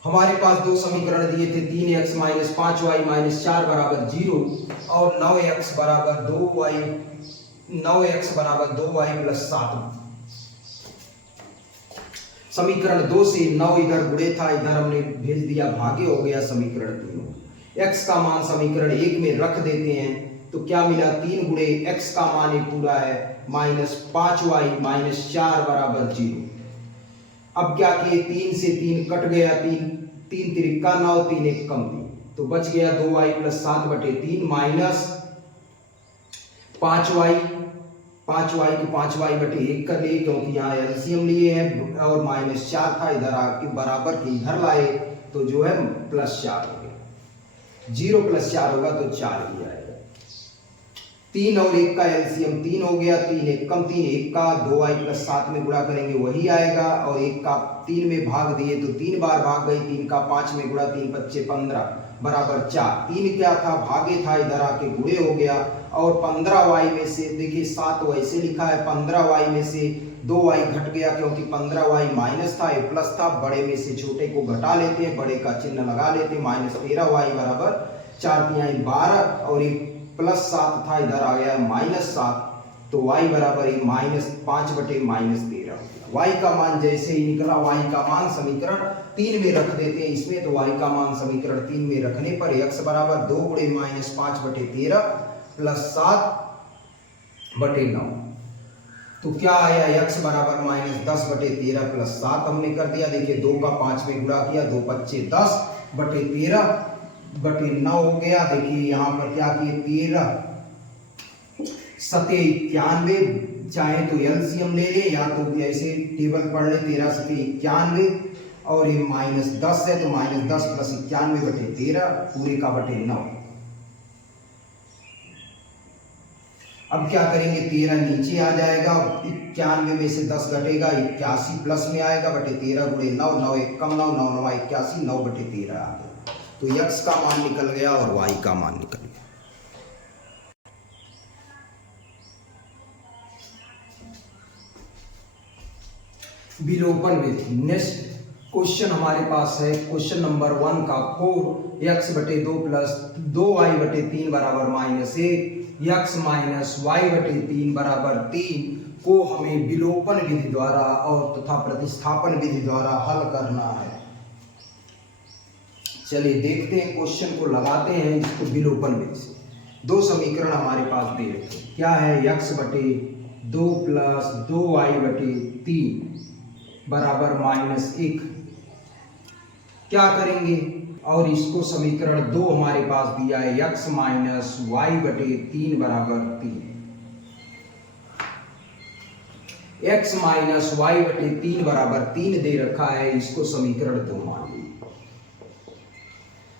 हमारे पास दो समीकरण दिए थे 3x - 5y - 4 बराबर 0 और 9x बराबर 2y प्लस 7। समीकरण 2 से 9 इधर गुणे था, इधर हमने भेज दिया भागे हो गया समीकरण 3। x का मान समीकरण 1 में रख देते हैं तो क्या मिला 3 गुणे x का मान ये पूरा है -5y - 4 बराबर 0। अब क्या किए 3 से 3 कट गया, 3 तिरिका 9 3 1 कम 3 तो बच गया 2y प्लस 7 बटे 3 माइनस 5y को 5y बटे 1 कर लिए क्योंकि यहाँ एलसीएम लिए हैं और -4 था इधर आके बराबर के इधर लाए तो जो है +4 हो गया। 0 + 4 होगा तो 4 ही आएगा। 3 और 1 का एलसीएम 3 हो गया, 3 1 कम 3 1 का 2y प्लस 7 में गुणा करेंगे वही आएगा और 1 का 3 में भाग दिए तो 3 बार भाग गई, 3 का 5 में गुणा 3 5 15 बराबर 4। 3 क्या था भागे था इधर आके गुणे हो गया और 15y में से देखिए 7 वैसे लिखा है 15y में से 2y घट गया क्योंकि 15y माइनस था ये प्लस था, बड़े में से छोटे को घटा लेते हैं, बड़े का चिन्ह लगा लेते हैं -13y बराबर 4 × 12 और ये +7 था इधर आ गया -7 तो y बराबर ये -5 बटे -13। y का मान जैसे ही निकला y का मान समीकरण 3 में रख देते हैं इसमें तो y का मान समीकरण 3 में रखने पर x बराबर 2 गुणे -5 बटे 13 प्लस 7 बटे 9 तो क्या आया x बराबर -10 बटे 13 प्लस 7 हमने कर दिया। देखिए 2 का 5 में गुणा किया 2 5 10 बटे 13 बटे 9 हो गया। देखिए यहाँ पर क्या किए 13 7 91 चाहे तो एलसीएम ले ले या तो ऐसे टेबल पढ़ ले 13 7 91 और ये -10 है तो -10 प्लस 91 बटे 13 पूरे का बटे 9। अब क्या करेंगे 13 नीचे आ जाएगा 91 में से 10 घटेगा 81 प्लस में आएगा बटे 13 गुणे 9 9 1 कम 9 9 9 81 9 बटे 13 आ गया। तो x का मान निकल गया और y का मान निकल गया। विलोपन विधि। नेक्स्ट क्वेश्चन हमारे पास है क्वेश्चन नंबर 1 का 4x बटे 2 प्लस 2y बटे 3 बराबर -1 x माइनस y बटे 3 बराबर 3 को हमें विलोपन विधि द्वारा और तथा प्रतिस्थापन विधि द्वारा हल करना है। चलिए देखते हैं क्वेश्चन को लगाते हैं इसको विलोपन विधि से। दो समीकरण हमारे पास दे रखे हैं क्या है x बटे 2 प्लस 2y बटे 3 बराबर -1। क्या करेंगे और इसको समीकरण 2 हमारे पास दिया है x माइनस y बटे 3 बराबर 3। x माइनस y बटे 3 बराबर 3 दे रखा है, इसको समीकरण 2 मान लीजिए।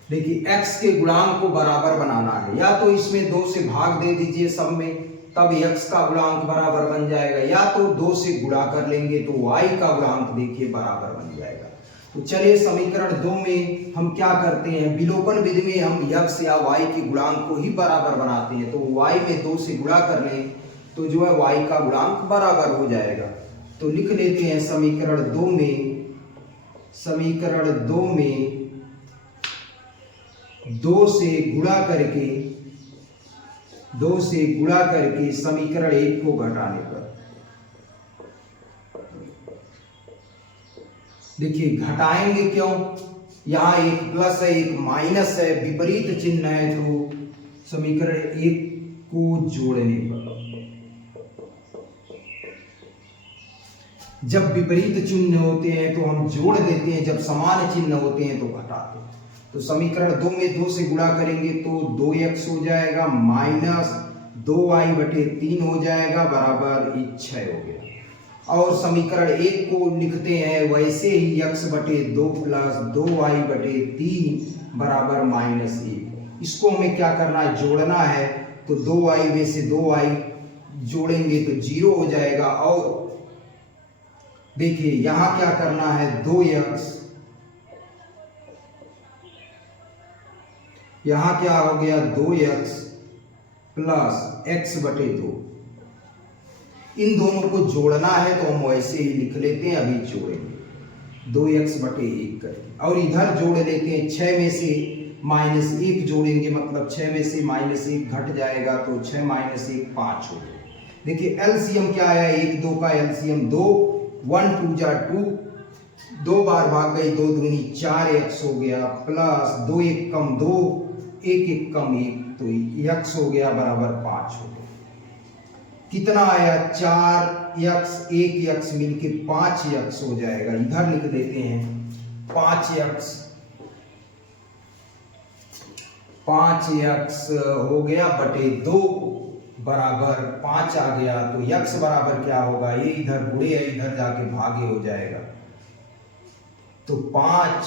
देखिए x के गुणांक को बराबर बनाना है, या तो इसमें 2 से भाग दे दीजिए सब में तब x का गुणांक बराबर बन जाएगा, या तो 2 से गुणा कर लेंगे तो y का गुणांक देखिए बराबर बन जाएगा। तो चलिए समीकरण 2 में हम क्या करते हैं विलोपन विधि में हम x या y के गुणांक को ही बराबर बनाते हैं। तो y में 2 से गुणा कर लें तो जो है y का गुणांक बराबर हो जाएगा। तो लिख लेते हैं समीकरण 2 में 2 से गुणा करके समीकरण 1 को घटाने पर देखिए घटाएंगे क्यों, यहाँ एक प्लस है एक माइनस है विपरीत चिन्ह है तो समीकरण 1 को जोड़ने पर जब विपरीत चिन्ह होते हैं तो हम जोड़ देते हैं, जब समान चिन्ह होते हैं तो घटाते हैं। तो समीकरण 2 में 2 से गुणा करेंगे तो 2x हो जाएगा माइनस 2y/3 हो जाएगा बराबर 6 हो गया। और समीकरण 1 को लिखते हैं वैसे ही x/2 प्लस 2y/3 बराबर -1। इसको हमें क्या करना है, जोड़ना है। तो 2y में से 2y जोड़ेंगे तो 0 हो जाएगा। और देखिए यहां क्या करना है, 2x, यहां क्या हो गया 2x प्लस x/2। इन दोनों को जोड़ना है तो हम वैसे ही लिख लेते हैं, अभी जोड़ेंगे 2x/1 करेंगे। और इधर जोड़ लेते हैं, 6 में से -1 जोड़ेंगे, मतलब 6 में से -1 घट जाएगा तो 6 - 1 5 हो गया। देखिए एलसीएम क्या आया, 1 2 का एलसीएम 2, 1 2 जा 2, 2 बार भाग गई 2 दूनी 4x हो गया, प्लस 2 1 कम 2, 1 1 कम 1, तो x हो गया बराबर 5 हो गया। कितना आया, 4x 1x मिलके 5x हो जाएगा। इधर लिख देते हैं 5x हो गया बटे 2 बराबर 5 आ गया। तो x बराबर क्या होगा, ये इधर गुणे है, इधर जाके भागे हो जाएगा। तो 5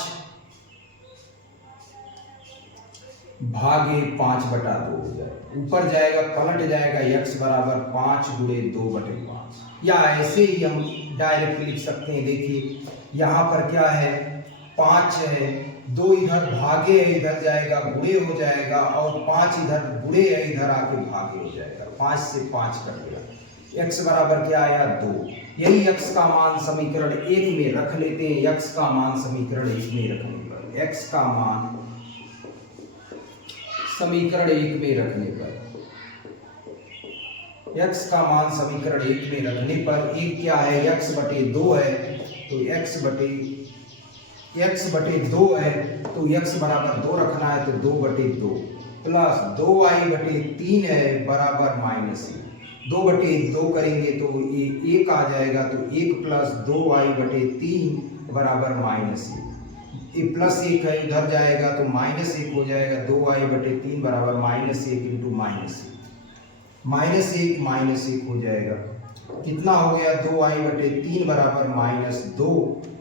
भागे 5/2 हो जाएगा, ऊपर जाएगा पलट जाएगा, x बराबर 5 गुणे 2/5। या ऐसे ही हम डायरेक्ट लिख सकते हैं। देखिए यहाँ पर क्या है, 5 है, 2 इधर भागे है, इधर जाएगा गुणे हो जाएगा, और 5 इधर गुणे है, इधर आके भागे हो जाएगा। 5 से 5 कट गया, x बराबर क्या आया 2। यही x का मान समीकरण 1 में रख लेते हैं। x का मान समीकरण 1 में रखने पर, x का मान समीकरण 1 में रखने पर, x का मान समीकरण 1 में रखने पर, एक क्या है, x/2 है, तो x/2 है, तो x बराबर 2 रखना है, तो 2/2 प्लस 2y/3 है बराबर -1। 2/2 करेंगे तो ये 1 आ जाएगा, तो 1 प्लस 2y/3 बराबर -1। ये प्लस 1 है, उधर जाएगा तो -1 हो जाएगा। 2y/3 बराबर -1 इंटू -1 हो जाएगा। कितना हो गया, 2y/3 बराबर -2।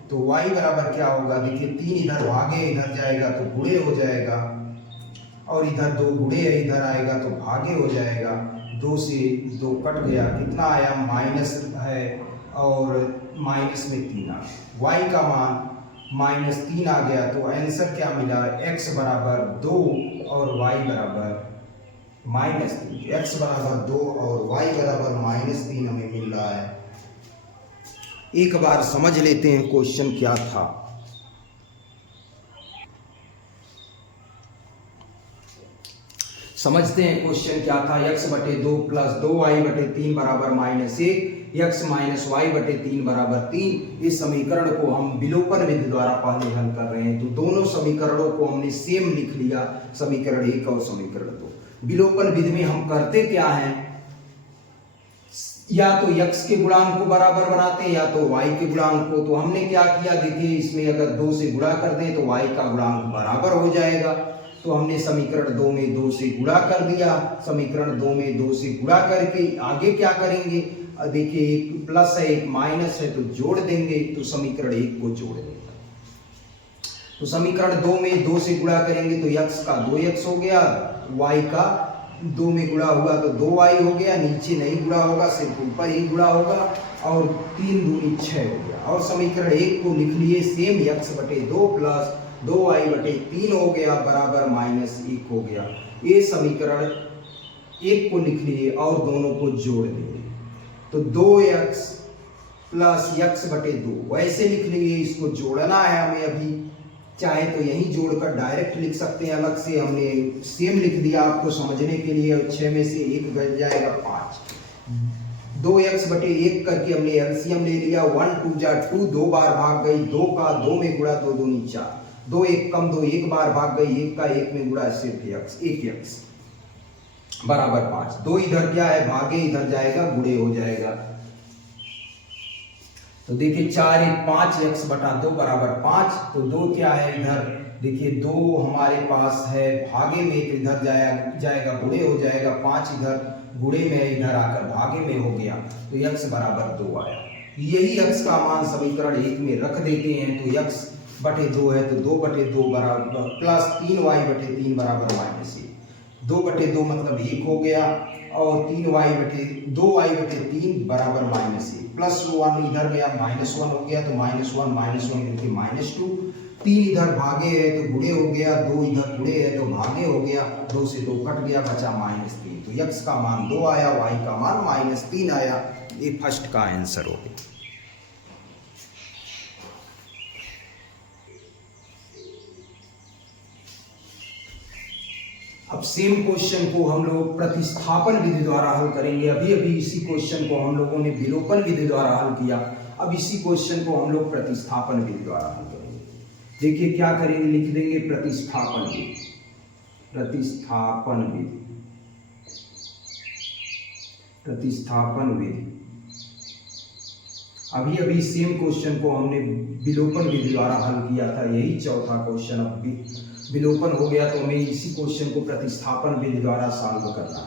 तो y बराबर क्या होगा, देखिए 3 इधर भागे, इधर जाएगा तो गुणे हो जाएगा, और इधर 2 गुणे है, इधर आएगा तो भागे हो जाएगा। 2 से 2 कट गया, कितना आया, माइनस है, और माइनस में 3 आ गया। y का मान -3 आ गया। तो आंसर क्या मिला, x बराबर 2 और y बराबर -3। x बराबर 2 और y बराबर -3 हमें मिल रहा है। एक बार समझ लेते हैं क्वेश्चन क्या था। समझते हैं क्वेश्चन क्या था। x/2 प्लस 2y/3 बराबर -1, x माइनस y/3 बराबर 3। इस समीकरण को हम विलोपन विधि द्वारा पहले हल कर रहे हैं। तो दोनों समीकरणों को हमने सेम लिख लिया, समीकरण 1 और समीकरण 2। विलोपन विधि में हम करते क्या हैं, या तो x के गुणांक को बराबर बनाते हैं या तो y के गुणांक को। तो हमने क्या किया, देखिए इसमें अगर 2 से गुणा कर दें तो y का गुणांक बराबर हो जाएगा। तो हमने समीकरण 2 में 2 से गुणा कर दिया। समीकरण 2 में 2 से गुणा करके आगे क्या करेंगे, देखिए एक प्लस है एक माइनस है, तो जोड़ देंगे। तो समीकरण 1 को जोड़ देंगे। तो समीकरण 2 में 2 से गुणा करेंगे तो x का 2x हो गया, y का 2 में गुणा हुआ तो 2y हो गया, नीचे नहीं गुणा होगा, सिर्फ ऊपर ही गुणा होगा, और 3 दूनी 6 हो गया। और समीकरण 1 को लिख लिए सेम, x/2 प्लस 2y/3 हो गया बराबर -1 हो गया। ये समीकरण 1 को लिख लिए और दोनों को जोड़ दिए। तो 2x प्लस x/2 वैसे लिख लिए, इसको जोड़ना है हमें अभी। चाहे तो यही जोड़कर डायरेक्ट लिख सकते हैं, अलग से हमने सेम लिख दिया आपको समझने के लिए। 6 में से 1 बच जाएगा 5। 2x/1 करके हमने एलसीएम ले लिया। 1 2 जा 2, 2 बार भाग गई, 2 का 2 में गुणा, 2 दूनी 4, 2 1 कम 2, 1 बार भाग गई, 1 का 1 में गुणा, सिर्फ 1x बराबर 5। 2 इधर क्या है, भागे, इधर जाएगा गुणे हो जाएगा। तो देखिए 4 1 5 x बटा 2 बराबर 5। तो 2 क्या है इधर, देखिए 2 हमारे पास है भागे में, तो इधर जाएगा गुणे हो जाएगा, 5 इधर गुणे में इधर आकर भागे में हो गया, तो x बराबर 2 आया। यही x का मान समीकरण 1 में रख देते हैं, तो x बटे 2 है तो 2 बटे 2 बराबर प्लस 3y बटे 3 बराबर -1। 2 बटे 2 मतलब 1 हो गया, और 2y बटे 3 बराबर -1, प्लस 1 इधर गया -1 हो गया, तो -1 मिलके -2। 3 इधर भागे है तो गुणे हो गया, 2 इधर गुणे है तो भागे हो गया, 2 से 2 कट गया, बचा -3। तो x का मान 2 आया, y का मान -3 आया। ये फर्स्ट का आंसर हो गया। अब सेम क्वेश्चन को हम लोग प्रतिस्थापन विधि द्वारा हल करेंगे। अभी इसी क्वेश्चन को हम लोगों ने विलोपन विधि द्वारा हल किया, अब इसी क्वेश्चन को हम लोग प्रतिस्थापन विधि द्वारा हल करेंगे। देखिए क्या करेंगे, लिख देंगे प्रतिस्थापन विधि। प्रतिस्थापन विधि अभी सेम क्वेश्चन को हमने विलोपन विधि द्वारा हल किया था, यही चौथा क्वेश्चन। अब भी विलोपन हो गया तो हमें इसी क्वेश्चन को प्रतिस्थापन विधि द्वारा सॉल्व करना है।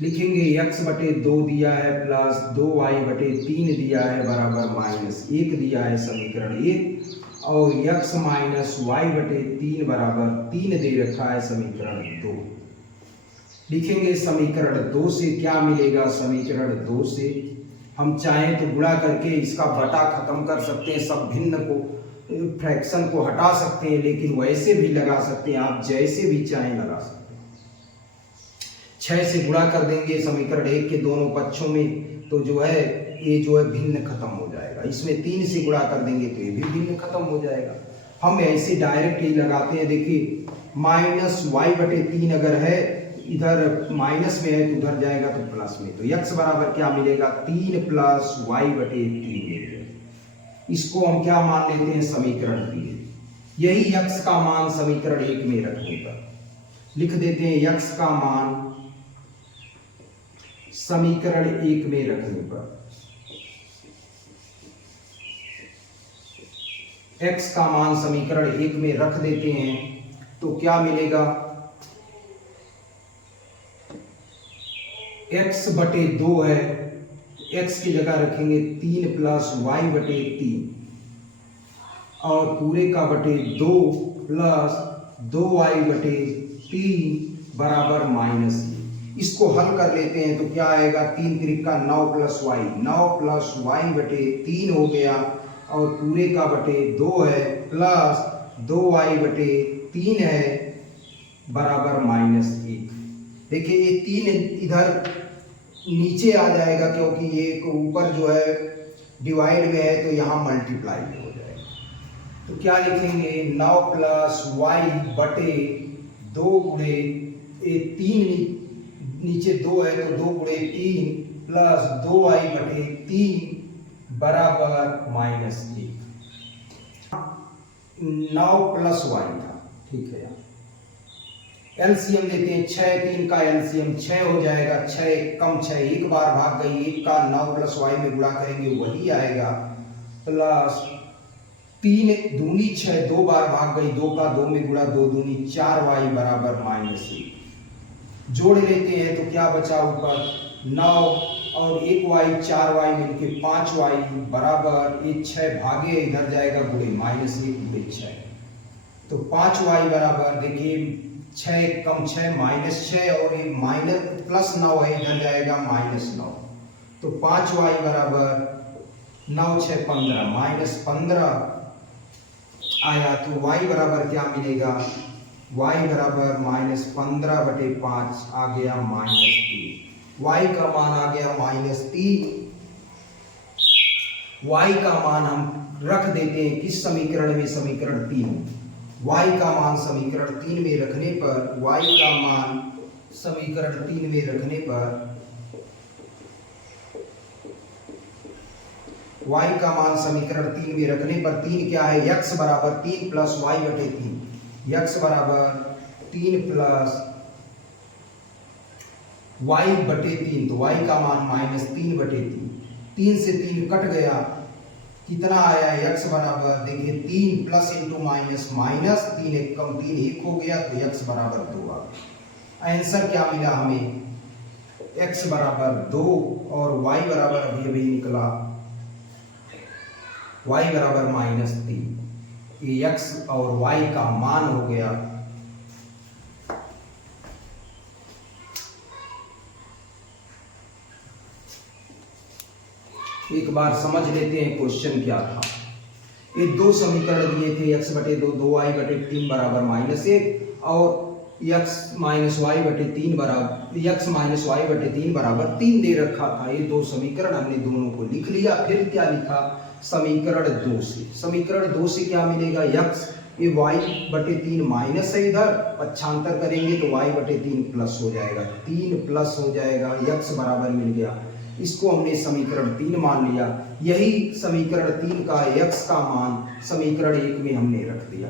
लिखेंगे x बटे 2 दिया है प्लस 2y बटे 3 दिया है बराबर -1 दिया है समीकरण 1, और x माइनस y बटे 3 बराबर 3 दे रखा है समीकरण 2। लिखेंगे समीकरण 2 से क्या मिलेगा, समीकरण 2 से हम चाहें तो गुणा करके इसका बटा खत्म कर सकते हैं, सब भिन्न को फ्रैक्शन को हटा सकते हैं, लेकिन वैसे भी लगा सकते हैं, आप जैसे भी चाहें लगा सकते हैं। 6 से गुणा कर देंगे समीकरण 1 के दोनों पक्षों में, तो जो है ये जो है भिन्न खत्म हो जाएगा। इसमें 3 से गुणा कर देंगे तो ये भी भिन्न खत्म हो जाएगा। हम ऐसे डायरेक्ट ही लगाते हैं। देखिए -y बटे 3 अगर है, इधर माइनस में है तो उधर जाएगा तो प्लस में, तो x बराबर क्या मिलेगा, 3 प्लस y बटे 3 मिलेगा। इसको हम क्या मान लेते हैं, समीकरण 3। यही x का मान समीकरण 1 में रखने पर लिख देते हैं, x का मान समीकरण 1 में रखने पर x का मान समीकरण 1 में रख देते हैं तो क्या मिलेगा, x बटे 2 है, x की जगह रखेंगे 3 प्लस y बटे 3, और पूरे का बटे 2 प्लस 2y बटे 3 बराबर -1। इसको हल कर लेते हैं तो क्या आएगा, 3 त्रिका 9 प्लस y बटे 3 हो गया, और पूरे का बटे 2 है प्लस 2y बटे 3 है बराबर -1। देखिए ये 3 इधर नीचे आ जाएगा, क्योंकि ये ऊपर जो है डिवाइड में है तो यहाँ मल्टीप्लाई हो जाएगा। तो क्या लिखेंगे, 9 प्लस y बटे 2 गुणे 3, नीचे 2 है तो 2 गुणे 3 प्लस 2y बटे 3 बराबर -1। 9 प्लस y था, ठीक है। एलसीएम लेते हैं, 6 3 का एलसीएम 6 हो जाएगा, 6 कम 6 एक बार भाग गई, 1 का 9 प्लस y में गुणा करेंगे वही आएगा, प्लस 3 दूनी 6 दो बार भाग गई, 2 का 2 में गुणा 2 दूनी 4y बराबर -1। जोड़ लेते हैं तो क्या बचा ऊपर, 9 और 1y 4y मिलके 5y बराबर, ये 6 भागे इधर जाएगा गुणे -1 गुणे 6, तो 5y बराबर, देखिए 6 कम 6 -6, और ये माइनस प्लस 9 है, इधर जाएगा -9, तो 5y बराबर 9 6 15 -15 आया। तो y बराबर क्या मिलेगा, y बराबर -15 बटे 5 आ गया -3। y का मान आ गया -3। y का मान हम रख देते हैं किस समीकरण में, समीकरण 3। y का मान समीकरण 3 में रखने पर, y का मान समीकरण 3 में रखने पर, y का मान समीकरण 3 में रखने पर 3 क्या है, x बराबर 3 प्लस y बटे 3, x बराबर 3 प्लस y बटे 3, तो y का मान -3 बटे 3, 3 से 3 कट गया, कितना आया x बराबर, देखिए 3 प्लस इंटू माइनस माइनस, 3 एक कम 3 1 हो गया, तो x बराबर 2 आ गया। आंसर क्या मिला हमें, x बराबर 2 और y बराबर अभी निकला y बराबर -3। ये x और y का मान हो गया। एक बार समझ लेते हैं क्वेश्चन क्या था। ये दो समीकरण दिए थे, x बटे 2 2y/3 बराबर -1 और x माइनस वाई बटे 3 बराबर 3 दे रखा था। ये दो समीकरण हमने दोनों को लिख लिया। फिर क्या लिखा, समीकरण 2 से, समीकरण 2 से क्या मिलेगा, x ये y बटे 3 माइनस है, इधर पक्षांतर करेंगे तो y बटे 3 प्लस हो जाएगा, 3 प्लस हो जाएगा, x बराबर मिल गया। इसको हमने समीकरण 3 मान लिया। यही समीकरण 3 का x का मान समीकरण 1 में हमने रख दिया।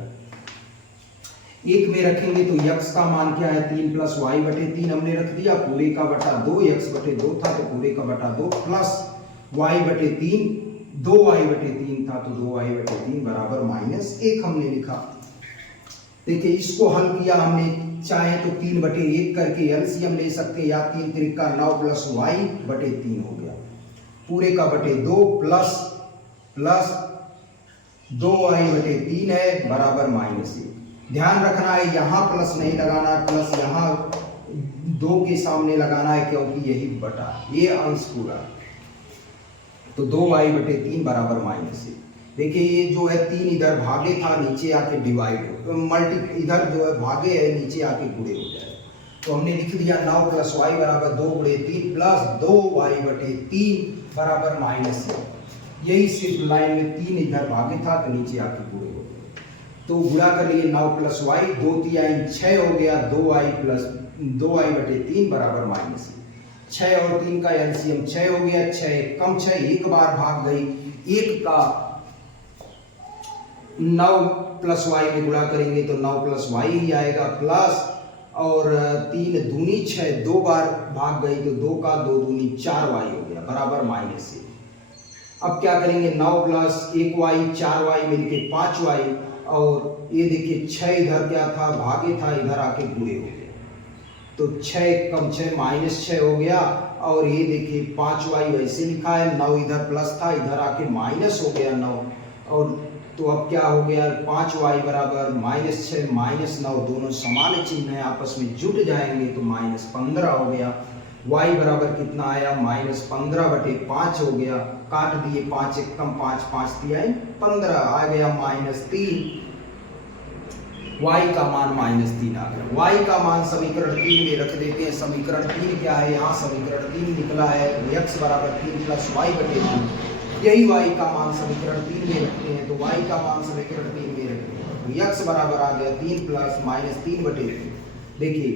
1 में रखेंगे तो x का मान क्या है, 3 प्लस y बटे 3 हमने रख दिया, पूरे का बटा 2, x बटे 2 था तो पूरे का बटा 2 प्लस y बटे 3, 2y बटे 3 था तो 2y बटे 3 बराबर -1 हमने लिखा। देखिए इसको हल किया हमने, चाहे तो 3 बटे 1 करके एलसीएम ले सकते, या 3 त्रिका 9 प्लस y बटे 3 हो गया, पूरे का बटे 2 प्लस 2y बटे 3 है बराबर -1। ध्यान रखना है यहाँ प्लस नहीं लगाना, प्लस यहाँ 2 के सामने लगाना है क्योंकि यही बटा, ये अंश पूरा, तो 2y बटे 3 बराबर -1। देखिए ये जो है 3 इधर भागे था, नीचे आके डिवाइड हो, मल्टी इधर जो है भागे है, नीचे आके गुणे हो जाए, तो हमने लिख दिया 9 प्लस y बराबर 2 गुणे 3 प्लस 2y बटे 3 बराबर -1। यही सिर्फ लाइन में 3 इधर भागे था तो नीचे आके गुणे हो गया, तो गुणा कर लिए 9 प्लस y, 2 3 6 हो गया, 2y बटे 3 बराबर -1। 6 और 3 का एलसीएम 6 हो गया, 6 कम 6 एक बार भाग गई, 1 का 9 प्लस y में गुणा करेंगे तो 9 प्लस y ही आएगा, प्लस और 3 दूनी 6 दो बार भाग गई तो 2 का 2 दूनी 4y हो गया बराबर -1। अब क्या करेंगे, 9 प्लस 1y 4y मिलके 5y, और ये देखिए 6 इधर क्या था, भागे था, इधर आके गुणे हो गया, तो 6 कम 6 -6 हो गया, और ये देखिए 5y वैसे लिखा है, 9 इधर प्लस था, इधर आके माइनस हो गया 9, और तो अब क्या हो गया, 5y बराबर -6 -9 दोनों समान चिन्ह है, आपस में जुट जाएंगे तो -15 हो गया। y बराबर कितना आया, -15 बटे 5 हो गया, काट दिए 5 एक कम 5 5 दिया 15 आ गया -3, y का मान -3 आ गया। y का मान समीकरण 3 में रख देते हैं। समीकरण 3 क्या है, यहाँ समीकरण 3 निकला है, x बराबर 3 प्लस y बटे 3, यही y का मान समीकरण 3 में रखते हैं, तो y का मान समीकरण 3 में रखते हैं, तो x बराबर आ गया 3 प्लस -3 बटे 3। देखिए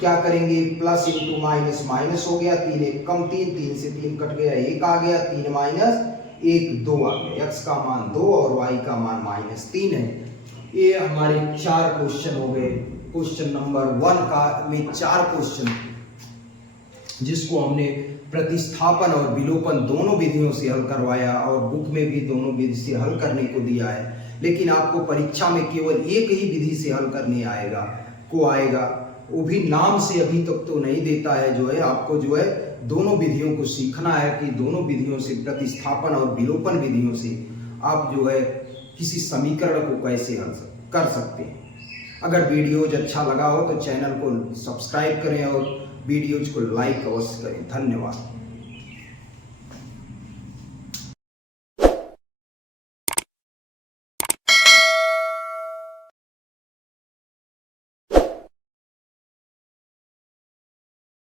क्या करेंगे, प्लस इंटू माइनस माइनस हो गया, 3 एक कम 3, 3 से 3 कट गया, 1 आ गया, 3 माइनस 1 2 आ गया, x का मान 2 और y का मान -3 है। ये हमारे 4 क्वेश्चन हो गए। क्वेश्चन नंबर 1 का में 4 क्वेश्चन जिसको हमने प्रतिस्थापन और विलोपन दोनों विधियों से हल करवाया, और बुक में भी दोनों विधि से हल करने को दिया है, लेकिन आपको परीक्षा में केवल एक ही विधि से हल करने आएगा, वो भी नाम से अभी तक तो नहीं देता है, जो है आपको जो है दोनों विधियों को सीखना है कि दोनों विधियों से, प्रतिस्थापन और विलोपन विधियों से आप जो है किसी समीकरण को कैसे हल कर सकते हैं। अगर वीडियोज अच्छा लगा हो तो चैनल को सब्सक्राइब करें और वीडियोज को लाइक अवश्य करें। धन्यवाद।